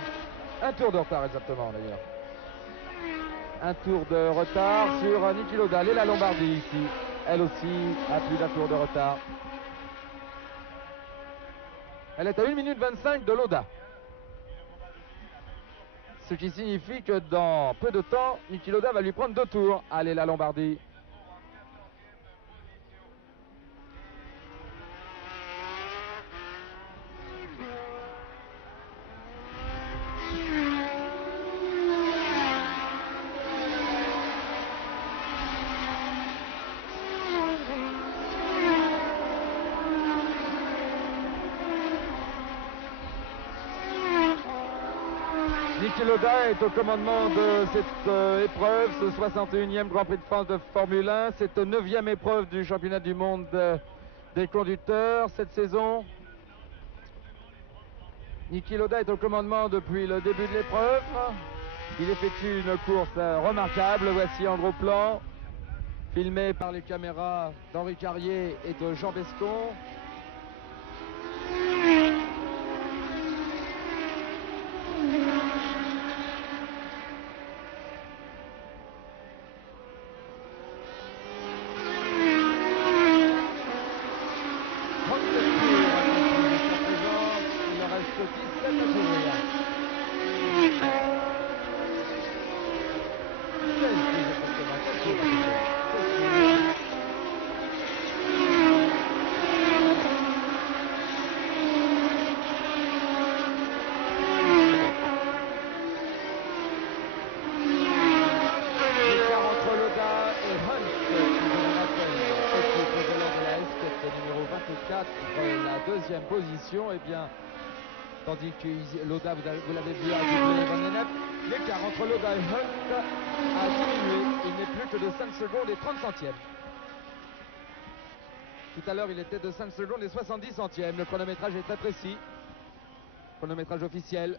Un tour de retard exactement d'ailleurs. Un tour de retard sur Niki Lauda. Et la Lombardie ici, elle aussi a plus d'un tour de retard. Elle est à 1 minute 25 de Lauda. Ce qui signifie que dans peu de temps, Niki Lauda va lui prendre 2 tours. Allez, la Lombardie. Niki Lauda est au commandement de cette épreuve, ce 61e Grand Prix de France de Formule 1, cette 9e épreuve du championnat du monde des conducteurs cette saison. Niki Lauda est au commandement depuis le début de l'épreuve. Il effectue une course remarquable, voici en gros plan, filmé par les caméras d'Henri Carrier et de Jean Bescon. La deuxième position, et bien, tandis que Lauda, vous l'avez vu, a doublé Van Lennep, l'écart entre Lauda et Hunt a diminué. Il n'est plus que de 5 secondes et 30 centièmes. Tout à l'heure, il était de 5 secondes et 70 centièmes. Le chronométrage est très précis. Chronométrage officiel.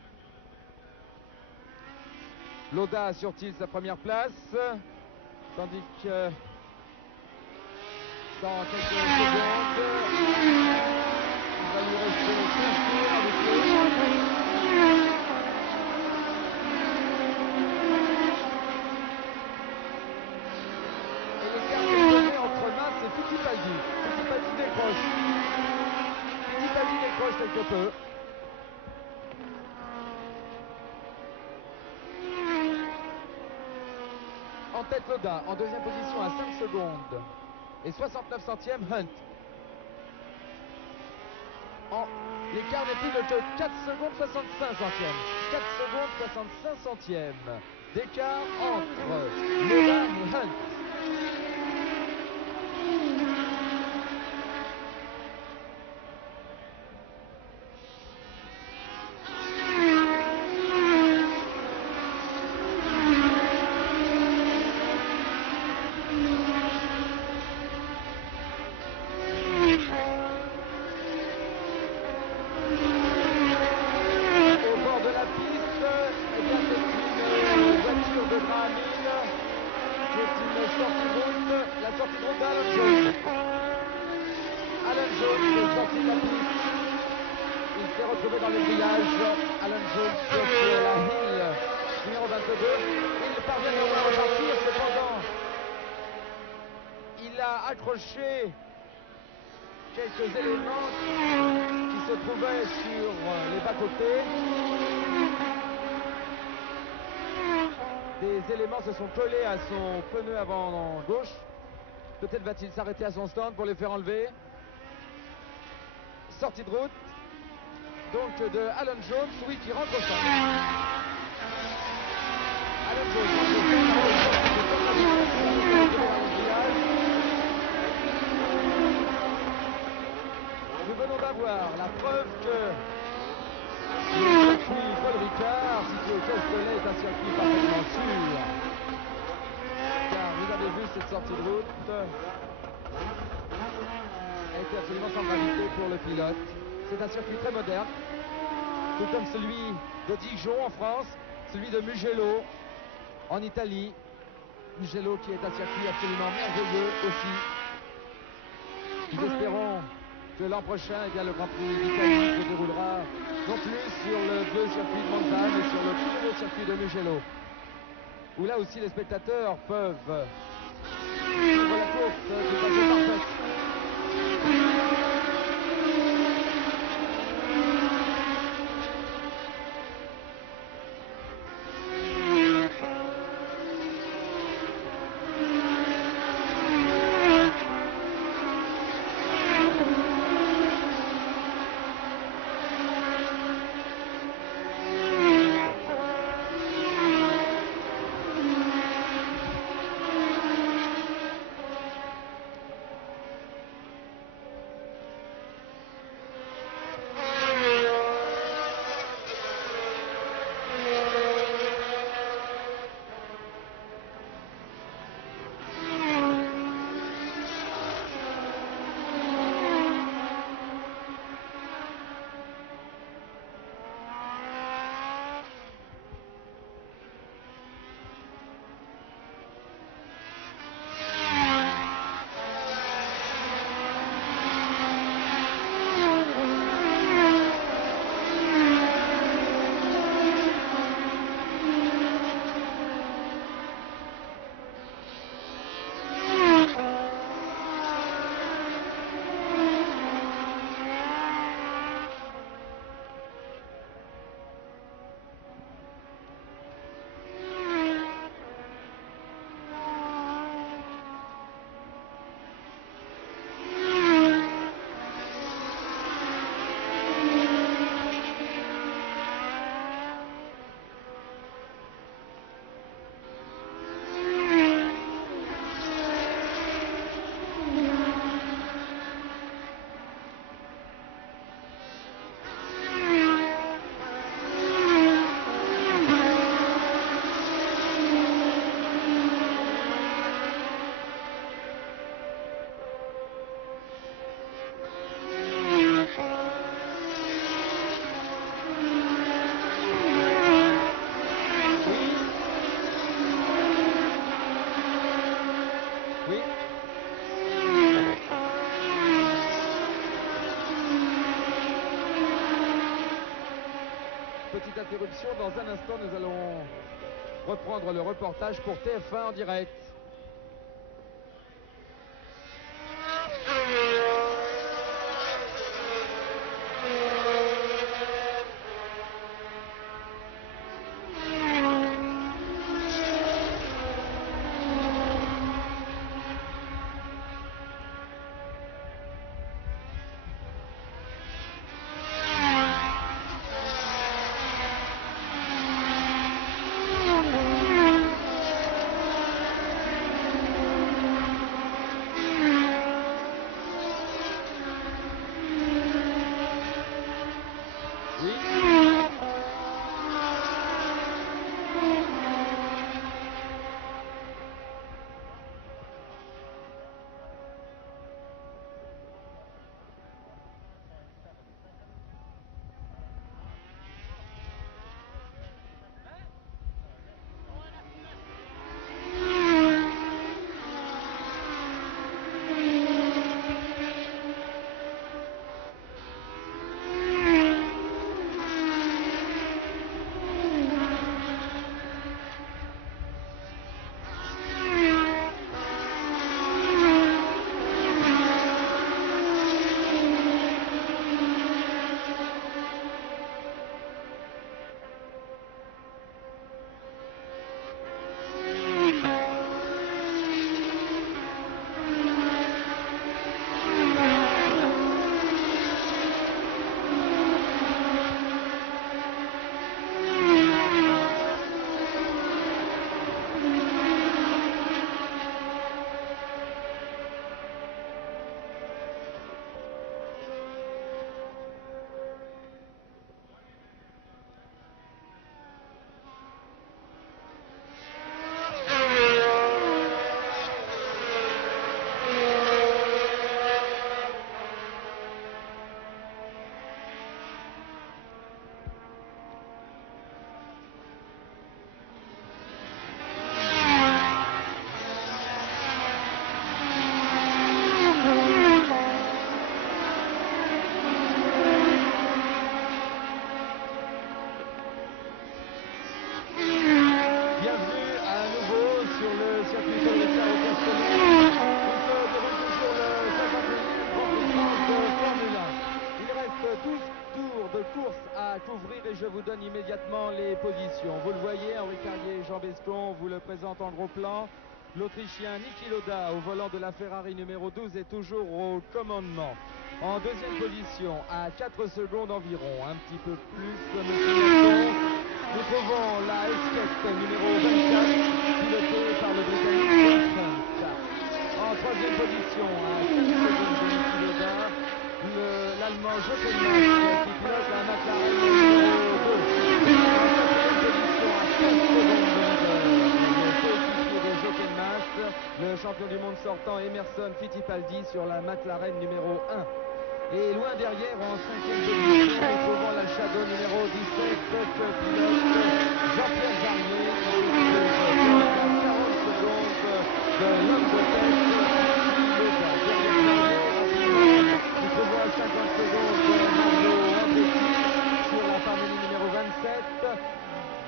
Lauda assure-t-il sa première place, tandis que dans quelques secondes, il va lui rester 15 tours avec lui. Et l'écart qui est donné entre Mas et Fittipaldi. Fittipaldi décroche. Fittipaldi décroche quelque peu. En tête Lauda, en deuxième position à 5 secondes et 69 centièmes Hunt. L'écart n'est plus de 4 secondes 65 centièmes. 4 secondes 65 centièmes d'écart entre Lauda et Hunt. quelques éléments qui se trouvaient sur les bas-côtés. Des éléments se sont collés à son pneu avant gauche. Peut-être va-t-il s'arrêter à son stand pour les faire enlever. Sortie de route donc de Alan Jones, oui, qui rentre au stand. Alan Jones rentre au stand. Nous venons d'avoir la preuve que le circuit Paul Ricard, situé au Castellet, est un circuit parfaitement sûr. Car vous avez vu cette sortie de route a été absolument sans gravité pour le pilote. C'est un circuit très moderne, tout comme celui de Dijon en France, celui de Mugello en Italie. Mugello qui est un circuit absolument merveilleux aussi. Nous espérons que l'an prochain, eh bien, le Grand Prix d'Italie se déroulera non plus sur le vieux circuit de Monza, mais sur le tout nouveau circuit de Mugello, où là aussi les spectateurs peuvent suivre la course de façon parfaite. Petite interruption, dans un instant nous allons reprendre le reportage pour TF1 en direct. et je vous donne immédiatement les positions. Vous le voyez, Henri Carrier et Jean Bescon vous le présentent en gros plan. L'Autrichien Niki Lauda au volant de la Ferrari numéro 12 est toujours au commandement. En deuxième position, à 4 secondes environ, un petit peu plus, nous trouvons la Esquette numéro 24, pilotée par le Britannique James Hunt. En troisième position, à 5 secondes de Niki Lauda, l'Allemand Jochen Mass qui pilote la McLaren numéro 2. En quatrième position, à 15 secondes de leader, le coéquipier de Jochen Mass, le champion du monde sortant Emerson Fittipaldi sur la McLaren numéro 1. Et loin derrière, en cinquième position, nous trouvons la Shadow numéro 17 que pilote Jean-Pierre Jarier, qui est à 40 secondes de l'homme de tête, Lauda. Derrière Jarier, rapidement, nous trouvons à 50 secondes Mario Andretti sur la Parmelli numéro 27.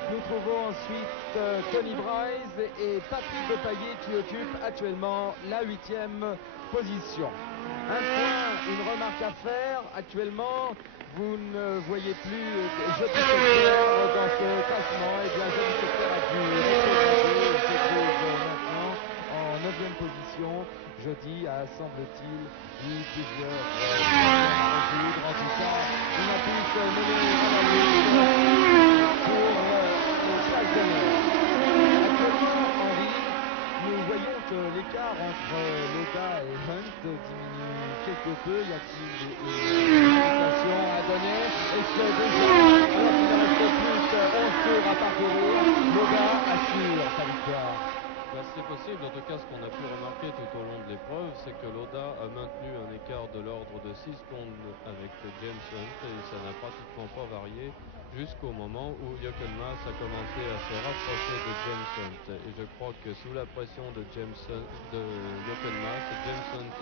Nous trouvons ensuite Tony Bryce et Patrick Depailler qui occupe actuellement la 8e position. Un point, une remarque à faire. Actuellement, vous ne voyez plus Jody Scheckter dans ce classement. Et bien, Jody Scheckter a dû rétrograder. Il se trouve maintenant en 9e position. Jody a, semble-t-il, eu plusieurs problèmes à résoudre. En tout cas, il a pu se mêler à la lutte pour les places d'honneur. Actuellement, Henri, nous voyons que l'écart entre Lauda et Hunt diminue quelque peu. Y a-t-il une situation à donner? Est-ce que déjà, alors qu'il ne reste plus 11 tours à parcourir, Lauda assure sa victoire? C'est possible. En tout cas, ce qu'on a pu remarquer tout au long de l'épreuve, c'est que Lauda a maintenu un écart de l'ordre de 6 secondes avec James Hunt et ça n'a pratiquement pas varié jusqu'au moment où Jochen Mass a commencé à se rapprocher de James Hunt. Et je crois que sous la pression de Jochen Mass, James Hunt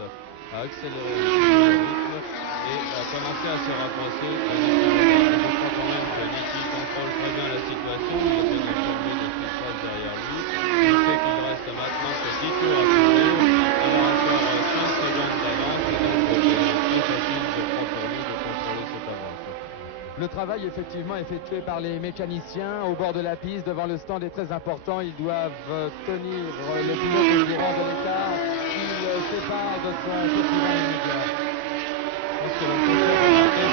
a accéléré un petit peu le rythme et a commencé à se rapprocher de Niki Lauda. Je crois quand même que Niki contrôle très bien la situation. Il est bien informé de ce qui se passe derrière lui. Il sait qu'il reste maintenant que 10 tours à courir. Il a encore 15 secondes d'avance et donc c'est très facile, je crois, pour lui de contrôler cette avance. Le travail effectivement effectué par les mécaniciens au bord de la piste devant le stand est très important. Ils doivent tenir le pilote au courant de l'écart qui le sépare de son concurrent immédiat. Je pense que l'on peut faire remarquer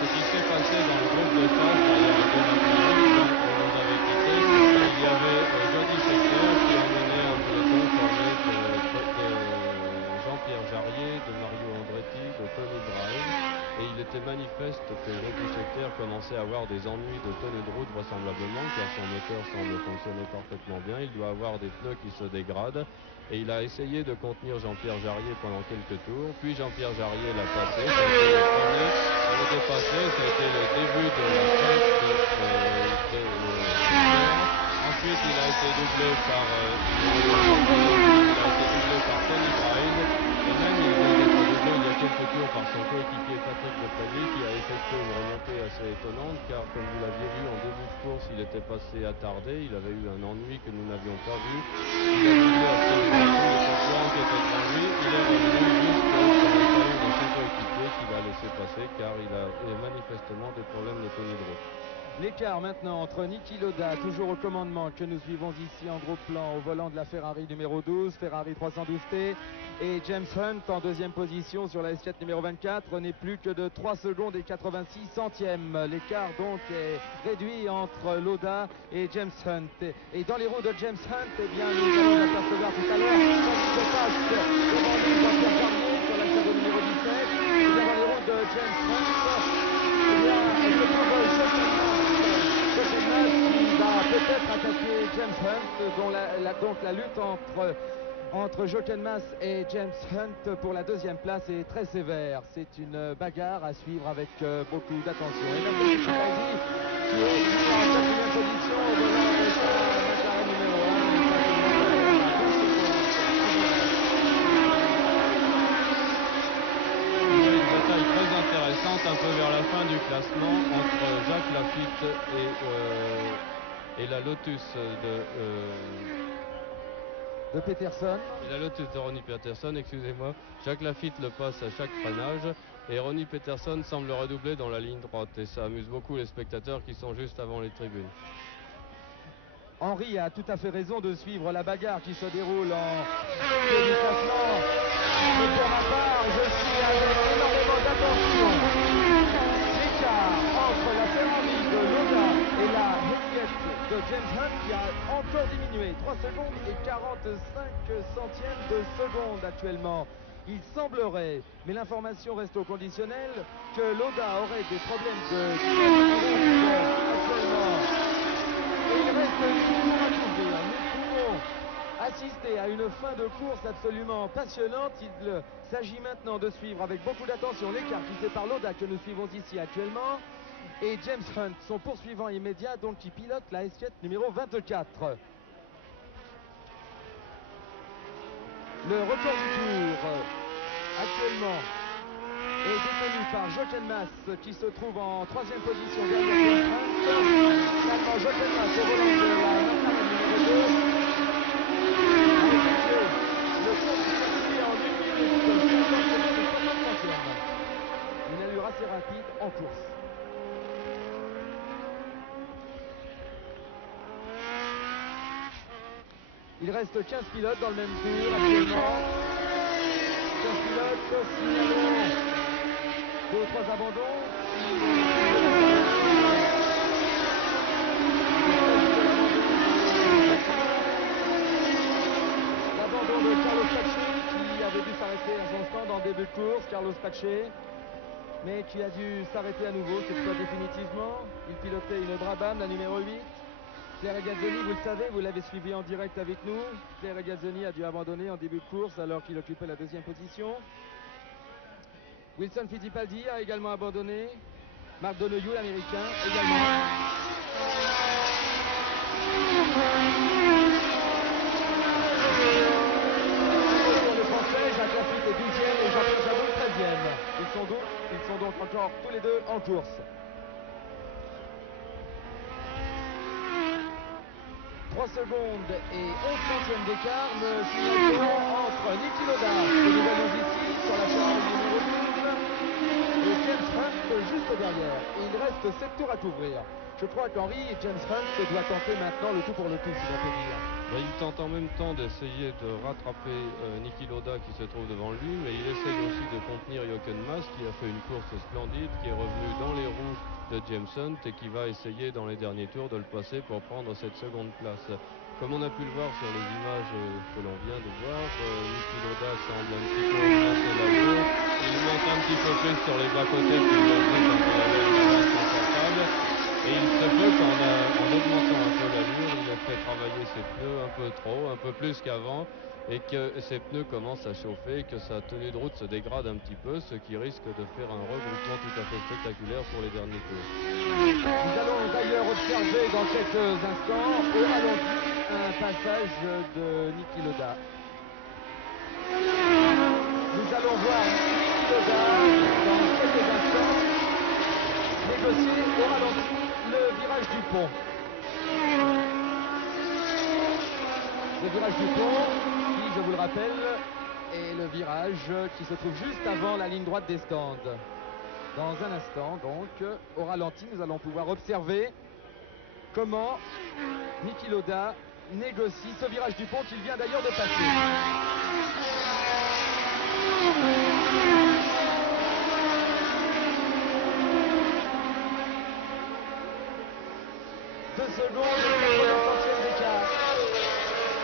ce qui s'est passé dans le groupe de chasse derrière les deux McLaren quand on nous avait quitté. Il y avait Jody Scheckter qui emmenait un peloton formé de Jean-Pierre Jarier, de Mario Andretti, de Tony Bryce. Et il était manifeste que Jody Scheckter commençait à avoir des ennuis de tenue de route vraisemblablement, car son moteur semble fonctionner parfaitement bien. Il doit avoir des pneus qui se dégradent. Et il a essayé de contenir Jean-Pierre Jarier pendant quelques tours. Puis Jean-Pierre Jarier l'a passé. Ça a été le premier à le dépasser. Ça a été le début de la fête de Ensuite, il a été doublé par Tony Bryce. Et même il vient d'être doublé il y a quelques tours par son coéquipier Patrick Depailler qui a effectué une remontée assez étonnante car comme vous l'aviez vu en début de course, il était passé attardé, il avait eu un ennui que nous n'avions pas vu. Il a doublé absolument tous les concurrents qui étaient devant lui. Il est revenu juste dans le talon de son coéquipier qu'il a laissé passer car il a manifestement des problèmes de tenue de route. L'écart maintenant entre Niki Lauda, toujours au commandement, que nous suivons ici en gros plan au volant de la Ferrari numéro 12, Ferrari 312T, et James Hunt en deuxième position sur la S4 numéro 24 n'est plus que de 3 secondes et 86 centièmes. L'écart donc est réduit entre Lauda et James Hunt. Et dans les roues de James Hunt, eh bien, nous allons apercevoir tout à l'heure, tandis que passe devant lui Jean-Pierre Jarier sur la Shadow numéro 17, et bien dans les roues de James Hunt, eh bien, se trouve Jochen Mass qui va peut-être attaquer James Hunt, donc la lutte entre Jochen Mass et James Hunt pour la deuxième place est très sévère. C'est une bagarre à suivre avec beaucoup d'attention. Et Emerson Fittipaldi qui est en quatrième position au volant de sa McLaren numéro 1 est actuellement derrière à 20 secondes. Bataille très intéressante un peu vers la fin du classement entre Jacques Laffite et la Lotus de Peterson. Et la Lotus de Ronnie Peterson, excusez-moi. Jacques Laffite le passe à chaque freinage Et Ronnie Peterson semble redoubler dans la ligne droite et ça amuse beaucoup les spectateurs qui sont juste avant les tribunes. Henri a tout à fait raison de suivre la bagarre qui se déroule en queue du classement. Mais pour ma part, je suis avec énormément d'attention. L'écart entre la Ferrari de Lauda et la Henriette de James Hunt qui a encore diminué. 3 secondes et 45 centièmes de seconde actuellement. Il semblerait, mais l'information reste au conditionnel, que Lauda aurait des problèmes de actuellement. Et il reste 8 tours à couvrir. Nous pouvons assister à une fin de course absolument passionnante. Il s'agit maintenant de suivre avec beaucoup d'attention l'écart qui sépare Lauda que nous suivons ici actuellement et James Hunt, son poursuivant immédiat, donc qui pilote la S7 numéro 24. Le record du tour actuellement est détenu par Jochen Mass qui se trouve en 3e position derrière James Hunt. Finalement, Jochen Mass au volant de la McLaren numéro 2 a effectué le tour du circuit en 1 minute 50 secondes et 60 centièmes. Une allure assez rapide en course. Il reste 15 pilotes dans le même tour actuellement. 15 pilotes, signalons 2 ou 3 abandons. L'abandon de Carlos Pache qui avait dû s'arrêter à son stand en début de course. Carlos Pache, mais qui a dû s'arrêter à nouveau, cette fois définitivement. Il pilotait une Brabham, la numéro 8. Claire Regazzoni, vous le savez, vous l'avez suivi en direct avec nous. Claire Regazzoni a dû abandonner en début de course alors qu'il occupait la 2e position. Wilson Fittipaldi a également abandonné. Marc Donoghue, l'américain, également. Le français, Jacques Lafitte est 12e et Jean-Pierre Jabot 13e. Ils sont donc encore tous les deux en course. 3 secondes et 11 centièmes d'écart me signalons entre Niki Lauda, que nous voyons ici sur la Ferrari numéro 12, et James Hunt juste derrière. Et il reste 7 tours à couvrir. Je crois qu'Henri et James Hunt doit tenter maintenant le tout pour le tout, si l'on peut dire. Il tente en même temps d'essayer de rattraper Niki Lauda qui se trouve devant lui, mais il essaye aussi de contenir Jochen Mass qui a fait une course splendide, qui est revenu dans les roues de James Hunt et qui va essayer dans les derniers tours de le passer pour prendre cette seconde place. Comme on a pu le voir sur les images que l'on vient de voir, Niki Lauda semble un petit peu augmenter l'allure. Il monte un petit peu plus sur les bas-côtés qu'il le faisait quand il avait une avance confortable. Et il se peut qu'en augmentant un peu l'allure, il ait fait travailler ses pneus un peu trop, un peu plus qu'avant, et que ses pneus commencent à chauffer et que sa tenue de route se dégrade un petit peu, ce qui risque de faire un regroupement tout à fait spectaculaire pour les derniers tours. Nous allons d'ailleurs observer dans quelques instants au ralenti un passage de Niki Lauda. Nous allons voir Niki Lauda dans quelques instants négocier au ralenti le virage du pont. Le virage du pont qui, je vous le rappelle, est le virage qui se trouve juste avant la ligne droite des stands. Dans un instant, donc, au ralenti, nous allons pouvoir observer comment Niki Lauda négocie ce virage du pont qu'il vient d'ailleurs de passer. 2 secondes et 80 centièmes d'écart.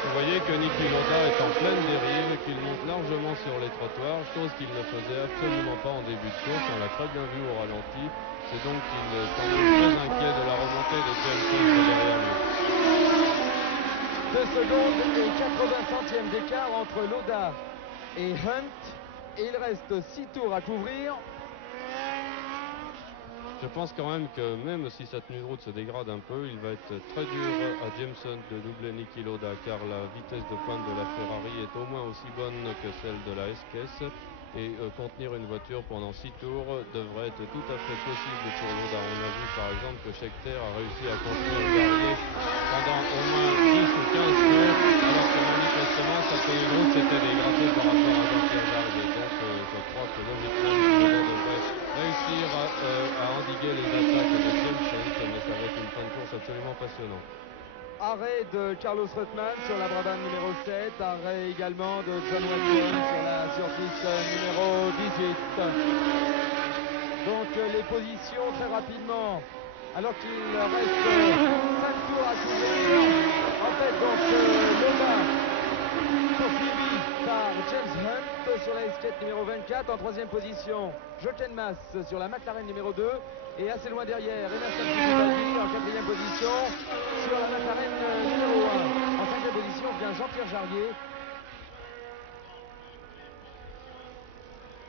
Vous voyez que Niki Lauda est en pleine dérive et qu'il monte largement sur les trottoirs, chose qu'il ne faisait absolument pas en début de course. On l'a très bien vu au ralenti. C'est donc qu'il est quand même très inquiet de la remontée de James Hunt derrière lui. 2 secondes et 80 centièmes d'écart entre Lauda et Hunt. Et il reste 6 tours à couvrir. Je pense quand même que même si sa tenue de route se dégrade un peu, il va être très dur à James Hunt de doubler Niki Lauda car la vitesse de pointe de la Ferrari est au moins aussi bonne que celle de la SKS et contenir une voiture pendant 6 tours devrait être tout à fait possible pour Lauda. On a vu par exemple que Scheckter a réussi à contenir Jarier pendant au moins 10 ou 15 tours, alors que manifestement sa tenue de route s'était dégradée par rapport à Jean-Pierre Jarier. Donc je crois que logiquement Lauda devrait réussir à endiguer les attaques de James Hunt, mais ça va être une fin de course absolument passionnante. Arrêt de Carlos Reutemann sur la Brabham numéro 7, arrêt également de John Watson sur la Surtees numéro 18. Donc les positions très rapidement, alors qu'il reste 5 tours à couvrir. En fait, donc Lauda poursuivi par James Hunt sur la Esquette numéro 24. En troisième position, Jochen Mass sur la McLaren numéro 2. Et assez loin derrière, Emerson Fittipaldi en quatrième position sur la McLaren numéro 1. En cinquième position vient Jean-Pierre Jarier.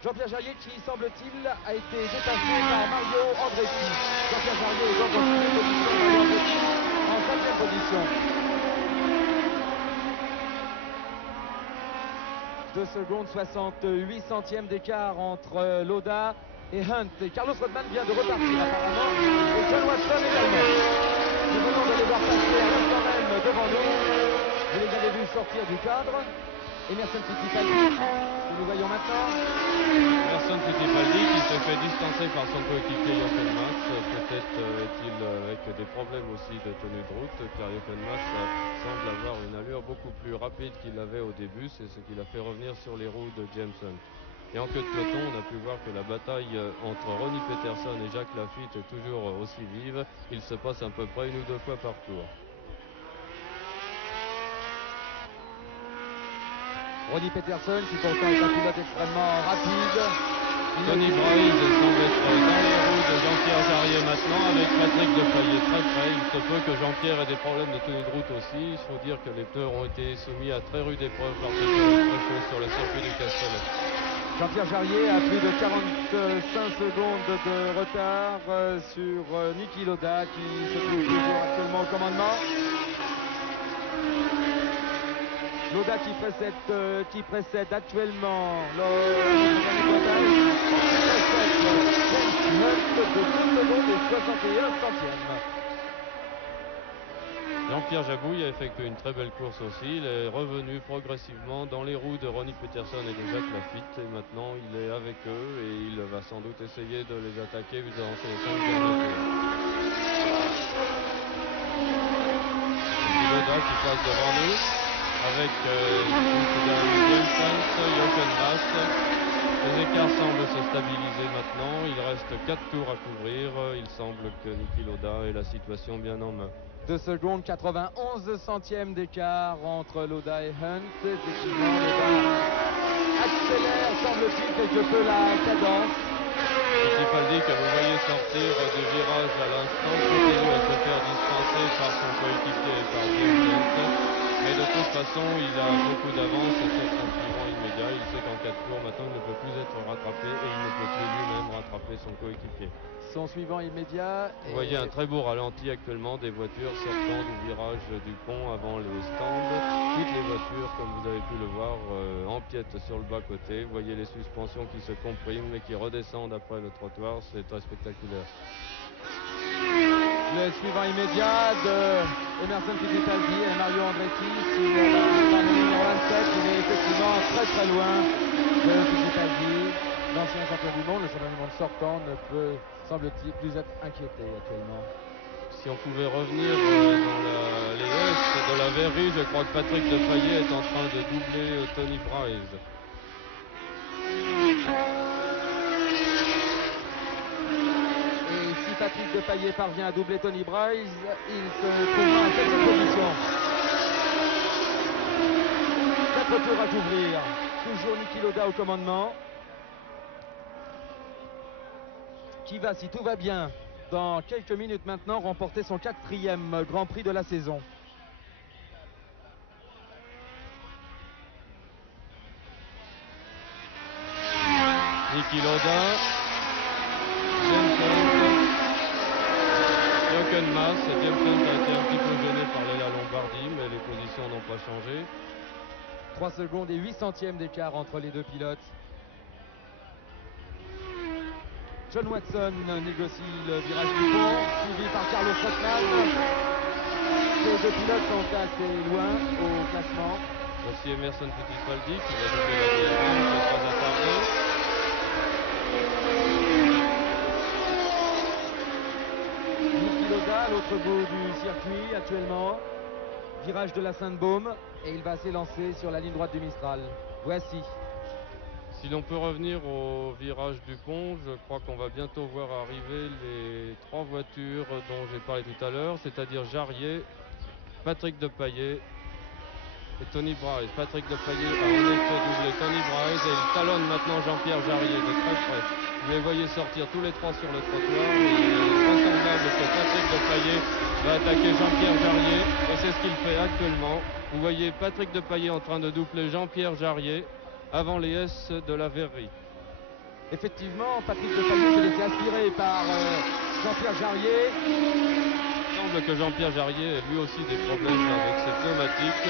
Jean-Pierre Jarier qui, semble-t-il, a été dépassé par Mario Andretti. Jean-Pierre Jarier est donc en sixième position, Mario Andretti en cinquième position. 2 secondes 68 centièmes d'écart entre Lauda et Hunt. Et Carlos Reutemann vient de repartir apparemment, et John Watson également. Nous venons de les voir passer à l'instant même devant nous. Vous les avez vus sortir du cadre. Emerson Fittipaldi, que nous voyons maintenant. Emerson Fittipaldi qui se fait distancer par son coéquipier Jochen Mass. Peut-être est-il avec des problèmes aussi de tenue de route, car Jochen Mass semble avoir une allure beaucoup plus rapide qu'il avait au début. C'est ce qui l'a fait revenir sur les roues de James Hunt. Et en queue de peloton, on a pu voir que la bataille entre Ronnie Peterson et Jacques Lafitte est toujours aussi vive. Il se passe à peu près 1 ou 2 fois par tour. Ronnie Peterson qui pourtant est un pilote extrêmement rapide. Tony Brails semble être dans les roues de Jean-Pierre Jarier maintenant avec Patrick Depailler très près. Il se peut que Jean-Pierre ait des problèmes de tenue de route aussi. Il faut dire que les pneus ont été soumis à très rude épreuve par ce très chaud sur le circuit du Castellet. Jean-Pierre Jarier a plus de 45 secondes de retard sur Niki Lauda qui se trouve toujours actuellement au commandement. Lauda qui précède actuellement le de 2 secondes et 61 centièmes. Jean-Pierre Jabouille a effectué une très belle course aussi. Il est revenu progressivement dans les roues de Ronnie Peterson et de Jacques Lafitte. Et maintenant, il est avec eux et il va sans doute essayer de les attaquer durant ces 5 derniers tours. Lauda qui passe devant nous avec James Hunt, Jochen Mass. Les écarts semblent se stabiliser maintenant. Il reste 4 tours à couvrir. Il semble que Niki Lauda ait la situation bien en main. 2 secondes 91 centièmes d'écart entre Lauda et Hunt. Effectivement, Lauda accélère, semble-t-il, quelque peu la cadence. Fittipaldi que vous voyez sortir du virage à l'instant continue à se faire dispenser par son coéquipier et par James Hunt. Mais de toute façon, il a beaucoup d'avance sur son suivant immédiat. Il sait qu'en 4 tours, maintenant, il ne peut plus être rattrapé et il ne peut plus lui-même rattraper son coéquipier. Son suivant immédiat. Vous voyez un très beau ralenti actuellement des voitures sortant du virage du pont avant les stands. Toutes les voitures, comme vous avez pu le voir, empiètent sur le bas-côté. Vous voyez les suspensions qui se compriment et qui redescendent après le trottoir. C'est très spectaculaire. Le suivant immédiat de Emerson Fittipaldi et Mario Andretti sur la numéro 27. Il est effectivement très très loin de Fittipaldi. L'ancien champion du monde, le champion du monde sortant, ne peut, semble-t-il, plus être inquiété actuellement. Si on pouvait revenir dans les hausses de la verrue, je crois que Patrick Depailler est en train de doubler Tony Brails. Et si Patrick Depailler parvient à doubler Tony Brails, il se trouvera en 7e position. 4 tours à couvrir. Toujours Niki Lauda au commandement. Qui va, si tout va bien, dans quelques minutes maintenant, remporter son 4e Grand Prix de la saison. Niki Lauda, James Hunt, Jochen Mass. James Hunt a été un petit peu gêné par la Lombardie, mais les positions n'ont pas changé. 3 secondes et 8 centièmes d'écart entre les deux pilotes. John Watson négocie le virage du pont, suivi par Carlos Rotman. Ces deux pilotes sont assez loin au classement. Voici Emerson Fittipaldi qui va doubler la DRL, qui est très attardé. Niki Lauda à l'autre bout du circuit actuellement. Virage de la Sainte-Baume et il va s'élancer sur la ligne droite du Mistral. Voici. Si l'on peut revenir au virage du pont, je crois qu'on va bientôt voir arriver les trois voitures dont j'ai parlé tout à l'heure, c'est-à-dire Jarier, Patrick Depailler et Tony Bryce. Patrick Depailler a en effet doublé Tony Bryce et il talonne maintenant Jean-Pierre Jarier de très près. Vous les voyez sortir tous les trois sur le trottoir. Il est vraisemblable que Patrick Depailler va attaquer Jean-Pierre Jarier et c'est ce qu'il fait actuellement. Vous voyez Patrick Depailler en train de doubler Jean-Pierre Jarier avant les S de la Verrerie. Effectivement, Patrick Depailler s'est laissé aspirer par Jean-Pierre Jarier. Il semble que Jean-Pierre Jarier ait lui aussi des problèmes avec ses pneumatiques,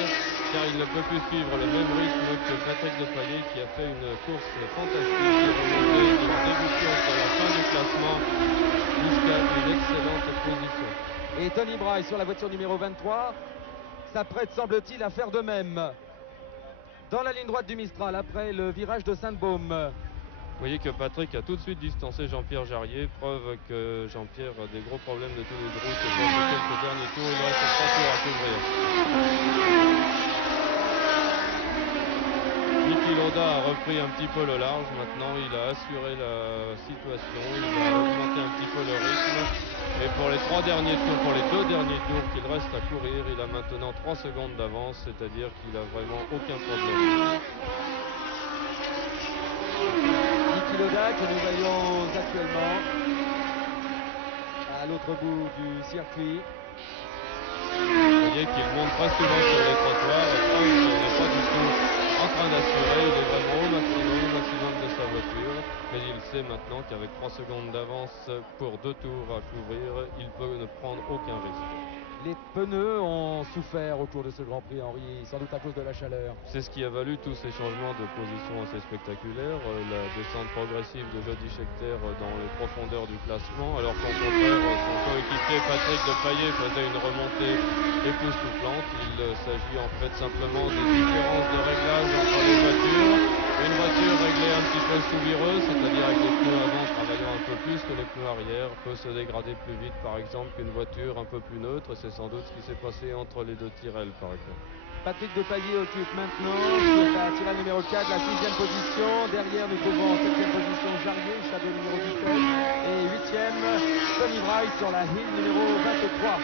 car il ne peut plus suivre le même rythme que Patrick Depailler qui a fait une course fantastique, qui est remonté de la début de course à la fin du classement jusqu'à une excellente position. Et Tony Bryce sur la voiture numéro 23 s'apprête, semble-t-il, à faire de même. Dans la ligne droite du Mistral, après le virage de Sainte-Baume. Vous voyez que Patrick a tout de suite distancé Jean-Pierre Jarier, preuve que Jean-Pierre a des gros problèmes de tenue de route sur ces quelques derniers tours. Il reste 3 tours à couvrir. Niki Lauda a repris un petit peu le large. Maintenant, il a assuré la situation. Il a augmenté un petit peu le rythme. Et pour les 3 derniers tours, pour les 2 derniers tours qu'il reste à courir, il a maintenant 3 secondes d'avance, c'est-à-dire qu'il a vraiment aucun problème. Niki Lauda que nous voyons actuellement à l'autre bout du circuit. Vous voyez qu'il monte très souvent sur les trottoirs et Franck n'est pas du tout en train d'assurer, il est vraiment au maximum de sa voiture, mais il sait maintenant qu'avec 3 secondes d'avance pour 2 tours à couvrir, il peut ne prendre aucun risque. Les pneus ont souffert au cours de ce Grand Prix, Henri, sans doute à cause de la chaleur. C'est ce qui a valu tous ces changements de position assez spectaculaires, la descente progressive de Jody Scheckter dans les profondeurs du classement, alors qu'au contraire, son coéquipier Patrick Depailler faisait une remontée époustouflante. Il s'agit en fait simplement des différences de réglage entre les voitures. Une voiture réglée un petit peu sous vireuse, c'est-à-dire avec les pneus avant travaillant un peu plus que les pneus arrière, peut se dégrader plus vite par exemple qu'une voiture un peu plus neutre. C'est sans doute ce qui s'est passé entre les deux Tyrrell par exemple. Patrick Depailler occupe maintenant sur la Tyrrell numéro 4 la 6e position. Derrière nous trouvons en 7e position Jarier, Shadow numéro 17 et 8e Tony Bryce sur la Hill numéro 23.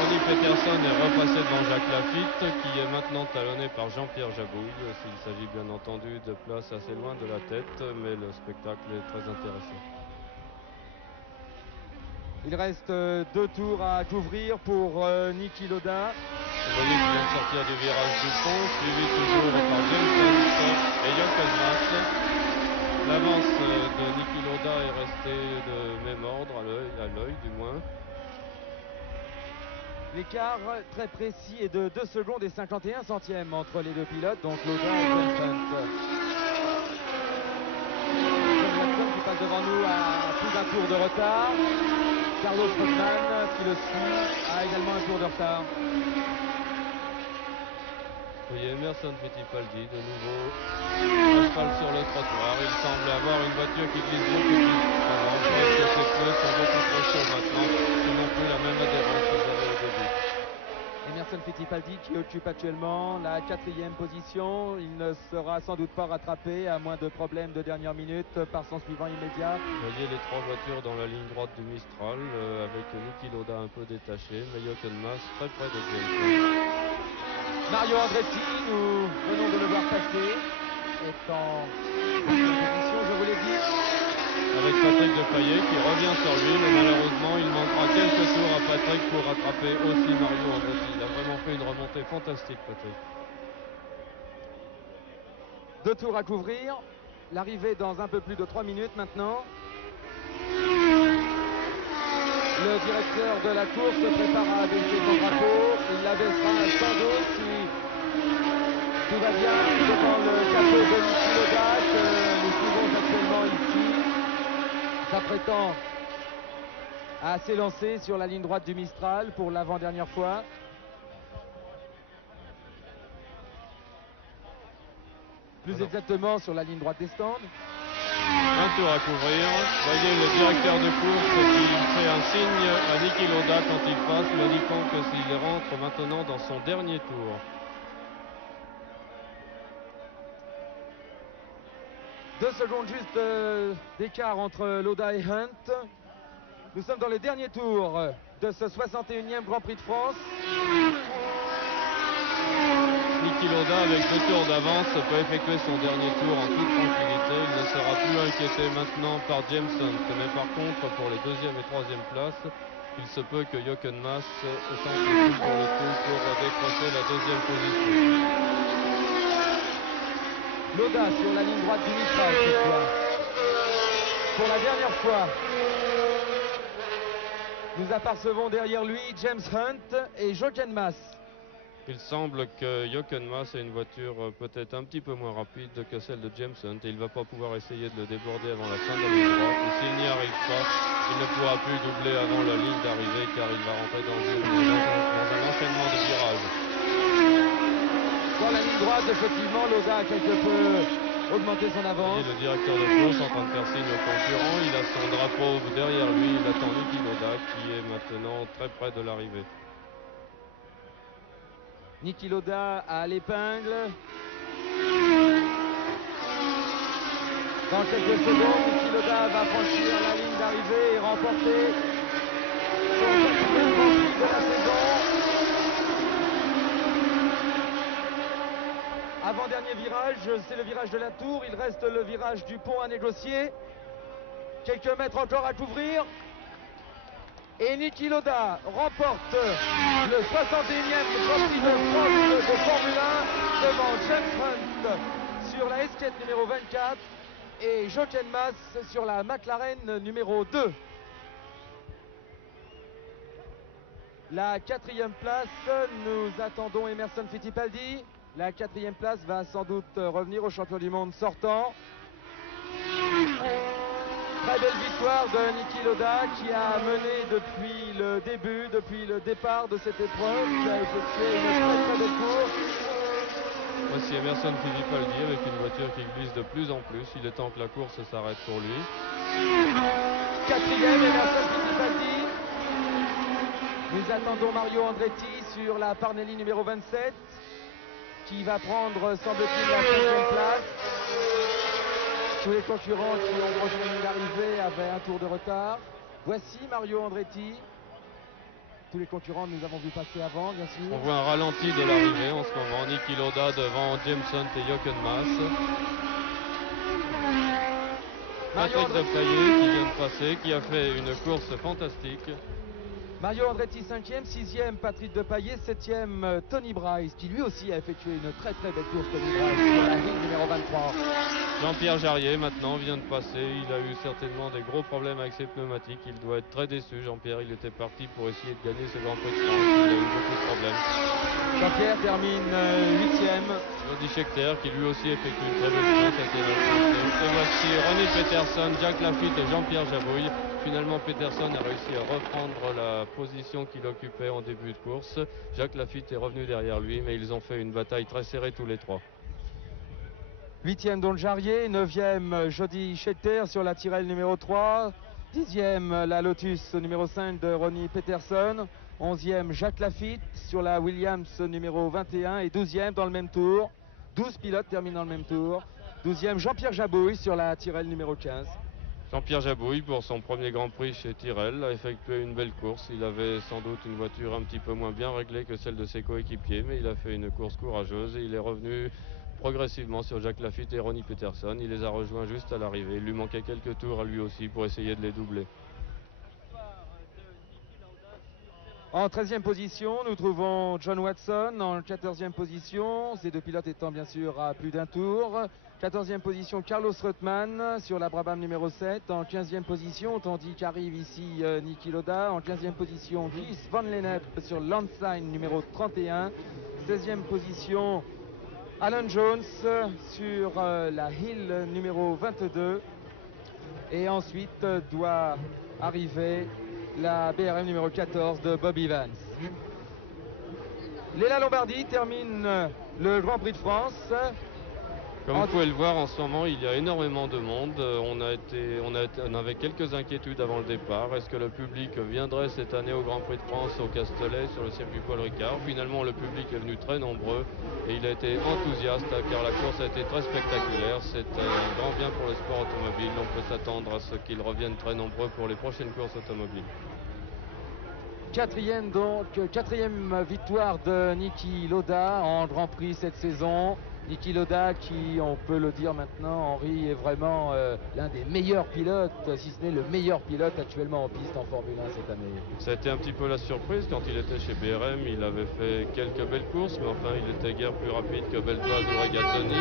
Ronnie Peterson est repassé devant Jacques Lafitte qui est maintenant talonné par Jean-Pierre Jabouille. S'il s'agit bien entendu de places assez loin de la tête, mais le spectacle est très intéressant. Il reste 2 tours à couvrir pour Niki Lauda. Vous voyez qu'il vient de sortir du virage du pont, suivi toujours par James Hunt et Jochen Mass. L'avance de Niki Lauda est restée de même ordre, à l'œil du moins. L'écart très précis est de 2 secondes et 51 centièmes entre les deux pilotes, donc Lauda et James Hunt. Watson qui passe devant nous à plus d'un tour de retard. Carlos Rotman qui le suit a également un tour de retard. Vous voyez Emerson Fittipaldi de nouveau à cheval sur le trottoir. Il semble avoir une voiture qui glisse beaucoup plus. Je pense que ses pneus sont beaucoup trop chauds maintenant. Ils n'ont plus la même adhérence qu'ils avaient au début. Emerson Fittipaldi qui occupe actuellement la 4e position. Il ne sera sans doute pas rattrapé à moins de problèmes de dernière minute par son suivant immédiat. Vous voyez les 3 voitures dans la ligne droite du Mistral avec Niki Lauda un peu détaché, mais Jochen Mass très près de James. Mario Andretti, nous venons de le voir passer, est en 5e position, je vous l'ai dit. Avec Patrick Depailler qui revient sur lui, mais malheureusement il manquera quelques tours à Patrick pour rattraper aussi Mario Andretti. Il a vraiment fait une remontée fantastique, Patrick. 2 tours à couvrir, l'arrivée dans un peu plus de 3 minutes maintenant. Le directeur de la course se prépare à baisser son drapeau. Il l'abaissera sans doute si Tout va bien devant le capot de Niki Lauda que nous suivons actuellement ici, s'apprêtant à s'élancer sur la ligne droite du Mistral pour l'avant-dernière fois. Plus exactement sur la ligne droite des stands. Un tour à couvrir. Voyez le directeur de course qui fait un signe à Niki Lauda quand il passe, lui indiquant que s'il rentre maintenant dans son dernier tour. Deux secondes juste d'écart entre Lauda et Hunt. Nous sommes dans le dernier tour de ce 61e Grand Prix de France. Niki Lauda, avec 2 tours d'avance, peut effectuer son dernier tour en toute tranquillité. Il ne sera plus inquiété maintenant par James Hunt. Mais par contre, pour les 2e et 3e places, il se peut que Jochen Mass tente le coup pour le coup pour décrocher la 2e position. Lauda sur la ligne droite du Mistral cette fois. Pour la dernière fois, nous apercevons derrière lui James Hunt et Jochen Mass. Il semble que Jochen Mass ait une voiture peut-être un petit peu moins rapide que celle de James Hunt et il ne va pas pouvoir essayer de le déborder avant la fin de la ligne droite. Et s'il n'y arrive pas, il ne pourra plus doubler avant la ligne d'arrivée car il va rentrer dans un enchaînement de virages. Dans la ligne droite, effectivement, Lauda a quelque peu augmenté son avance. Et le directeur de course en train de faire signe aux concurrents, il a son drapeau derrière lui, il attend Niki Lauda qui est maintenant très près de l'arrivée. Niki Lauda à l'épingle. Dans quelques secondes, Niki Lauda va franchir la ligne d'arrivée et remporter son 4e Grand Prix de la saison. Avant-dernier virage, c'est le virage de la Tour. Il reste le virage du pont à négocier. Quelques mètres encore à couvrir. Et Niki Lauda remporte le 61e Grand Prix de France de Formule 1 devant James Hunt sur la S4 numéro 24 et Jochen Mass sur la McLaren numéro 2. La 4e place, nous attendons Emerson Fittipaldi. La 4e place va sans doute revenir au champion du monde sortant. Très belle victoire de Niki Lauda qui a mené depuis le début, depuis le départ de cette épreuve, qui a effectué une très très belle course. Voici Emerson Fittipaldi avec une voiture qui glisse de plus en plus. Il est temps que la course s'arrête pour lui. 4e Emerson Fittipaldi. Nous attendons Mario Andretti sur la Parnelli numéro 27 qui va prendre, semble-t-il, la 5e place. Tous les concurrents qui ont rejoint l'arrivée avaient un tour de retard. Voici Mario Andretti. Tous les concurrents nous avons vu passer avant, bien sûr. On voit un ralenti de l'arrivée en ce moment. Niki Lauda devant James Hunt et Jochen Mass. Patrick Depailler qui vient de passer, qui a fait une course fantastique. Mario Andretti 5e, 6e Patrick Depailler, 7e Tony Bryce qui lui aussi a effectué une très très belle course. Tony Bryce sur la ligne numéro 23. Jean-Pierre Jarier maintenant vient de passer, il a eu certainement des gros problèmes avec ses pneumatiques, il doit être très déçu. Jean-Pierre, il était parti pour essayer de gagner ce Grand Prix de France, il a eu beaucoup de problèmes. Jean-Pierre termine 8e. Jody Scheckter qui lui aussi effectue une très belle course, a été remporté. Et voici Ronnie Peterson, Jacques Lafitte et Jean-Pierre Jabouille. Finalement, Peterson a réussi à reprendre la position qu'il occupait en début de course. Jacques Lafitte est revenu derrière lui, mais ils ont fait une bataille très serrée tous les trois. 8e Don Jarier, 9e Jody Scheckter sur la Tyrrell numéro 3, 10e la Lotus numéro 5 de Ronnie Peterson, 11e Jacques Lafitte sur la Williams numéro 21 et 12e dans le même tour. 12 pilotes terminent dans le même tour. 12e Jean-Pierre Jabouille sur la Tyrrell numéro 15. Jean-Pierre Jabouille, pour son premier Grand Prix chez Tyrrell, a effectué une belle course. Il avait sans doute une voiture un petit peu moins bien réglée que celle de ses coéquipiers, mais il a fait une course courageuse et il est revenu progressivement sur Jacques Lafitte et Ronnie Peterson. Il les a rejoints juste à l'arrivée. Il lui manquait quelques tours à lui aussi pour essayer de les doubler. En 13e position, nous trouvons John Watson. En 14e position, ces deux pilotes étant bien sûr à plus d'un tour. 14e position, Carlos Reutemann sur la Brabham numéro 7. En 15e position, tandis qu'arrive ici Niki Lauda. En 15e position, Chris Van Lennep sur Landstein numéro 31. 16e position, Alan Jones sur la hill numéro 22. Et ensuite doit arriver la BRM numéro 14 de Bob Evans. Léla Lombardie termine le Grand Prix de France. Comme vous pouvez le voir en ce moment, il y a énormément de monde. On avait quelques inquiétudes avant le départ. Est-ce que le public viendrait cette année au Grand Prix de France au Castellet sur le circuit Paul Ricard? Finalement, le public est venu très nombreux et il a été enthousiaste car la course a été très spectaculaire. C'est un grand bien pour le sport automobile. On peut s'attendre à ce qu'ils reviennent très nombreux pour les prochaines courses automobiles. Quatrième victoire de Niki Lauda en Grand Prix cette saison. Niki Lauda qui, on peut le dire maintenant, Henri, est vraiment l'un des meilleurs pilotes, si ce n'est le meilleur pilote actuellement en piste en Formule 1 cette année. Ça a été un petit peu la surprise quand il était chez BRM. Il avait fait quelques belles courses, mais enfin il était guère plus rapide que Beltoise ou Regazzoni.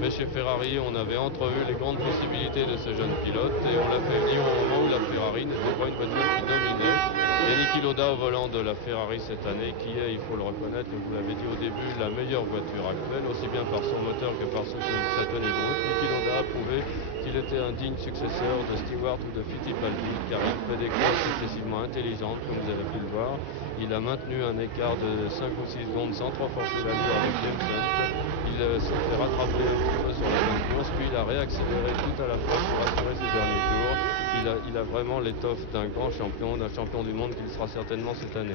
Mais chez Ferrari, on avait entrevu les grandes possibilités de ce jeune pilote et on l'a fait venir au moment où la Ferrari n'était pas une voiture qui dominait. Et Niki Lauda au volant de la Ferrari cette année, qui est, il faut le reconnaître, et vous l'avez dit au début, la meilleure voiture actuelle, aussi bien par son moteur que par ceux qui sa tenue de route. Niki Lauda a prouvé qu'il était un digne successeur de Stewart ou de Fittipaldi, car il fait des courses excessivement intelligentes, comme vous avez pu le voir. Il a maintenu un écart de 5 ou 6 secondes sans trop forcer l'allure avec James Hunt. Il s'est fait rattraper un petit peu sur la même course, puis il a réaccéléré tout à la fois pour assurer ses derniers tours. Il a vraiment l'étoffe d'un grand champion, d'un champion du monde qu'il sera certainement cette année.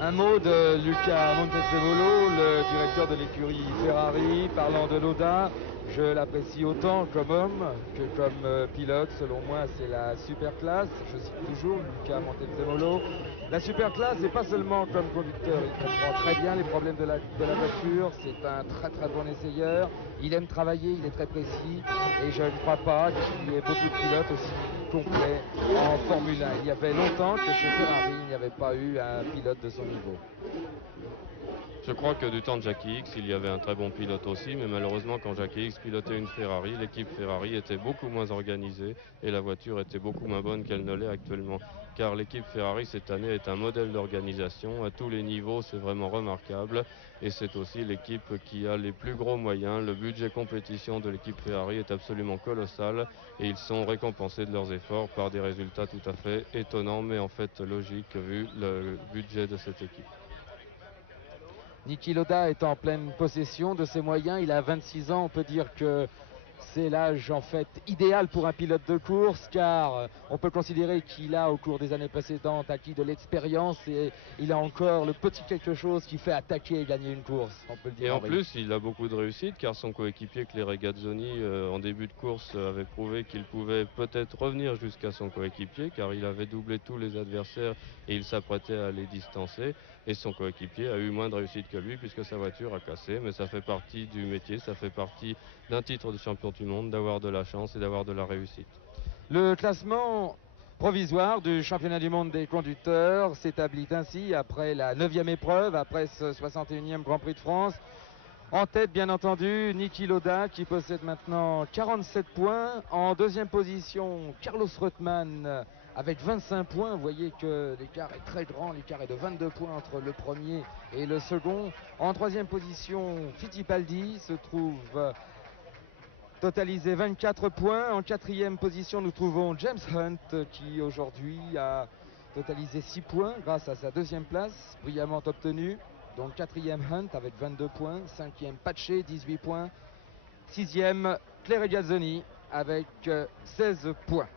Un mot de Luca Montezemolo, le directeur de l'écurie Ferrari, parlant de Lauda. Je l'apprécie autant comme homme que comme pilote. Selon moi, c'est la super classe. Je cite toujours Luca Montezemolo. La super classe, c'est pas seulement comme conducteur. Il comprend très bien les problèmes de la voiture. C'est un très très bon essayeur. Il aime travailler, il est très précis. Et je ne crois pas qu'il y ait beaucoup de pilotes aussi complets en Formule 1. Il y avait longtemps que chez Ferrari, il n'y avait pas eu un pilote de son niveau. Je crois que du temps de Jackie X, il y avait un très bon pilote aussi, mais malheureusement, quand Jackie X pilotait une Ferrari, l'équipe Ferrari était beaucoup moins organisée et la voiture était beaucoup moins bonne qu'elle ne l'est actuellement. Car l'équipe Ferrari cette année est un modèle d'organisation à tous les niveaux, c'est vraiment remarquable. Et c'est aussi l'équipe qui a les plus gros moyens. Le budget compétition de l'équipe Ferrari est absolument colossal et ils sont récompensés de leurs efforts par des résultats tout à fait étonnants, mais en fait logiques vu le budget de cette équipe. Niki Lauda est en pleine possession de ses moyens. Il a 26 ans. On peut dire que c'est l'âge en fait idéal pour un pilote de course, car on peut considérer qu'il a au cours des années précédentes acquis de l'expérience et il a encore le petit quelque chose qui fait attaquer et gagner une course, on peut le dire. Et en plus, il a beaucoup de réussite car son coéquipier Claire Regazzoni en début de course avait prouvé qu'il pouvait peut-être revenir jusqu'à son coéquipier car il avait doublé tous les adversaires et il s'apprêtait à les distancer. Et son coéquipier a eu moins de réussite que lui puisque sa voiture a cassé, mais ça fait partie du métier, ça fait partie d'un titre de champion du monde, d'avoir de la chance et d'avoir de la réussite. Le classement provisoire du championnat du monde des conducteurs s'établit ainsi après la 9e épreuve, après ce 61e Grand Prix de France. En tête, bien entendu, Niki Lauda qui possède maintenant 47 points. En deuxième position, Carlos Reutemann avec 25 points. Vous voyez que l'écart est très grand. L'écart est de 22 points entre le premier et le second. En troisième position, Fittipaldi se trouve totalisé 24 points. En quatrième position, nous trouvons James Hunt qui aujourd'hui a totalisé 6 points grâce à sa deuxième place, brillamment obtenue. Donc quatrième Hunt avec 22 points, cinquième Pache 18 points, sixième Claire Regazzoni avec 16 points.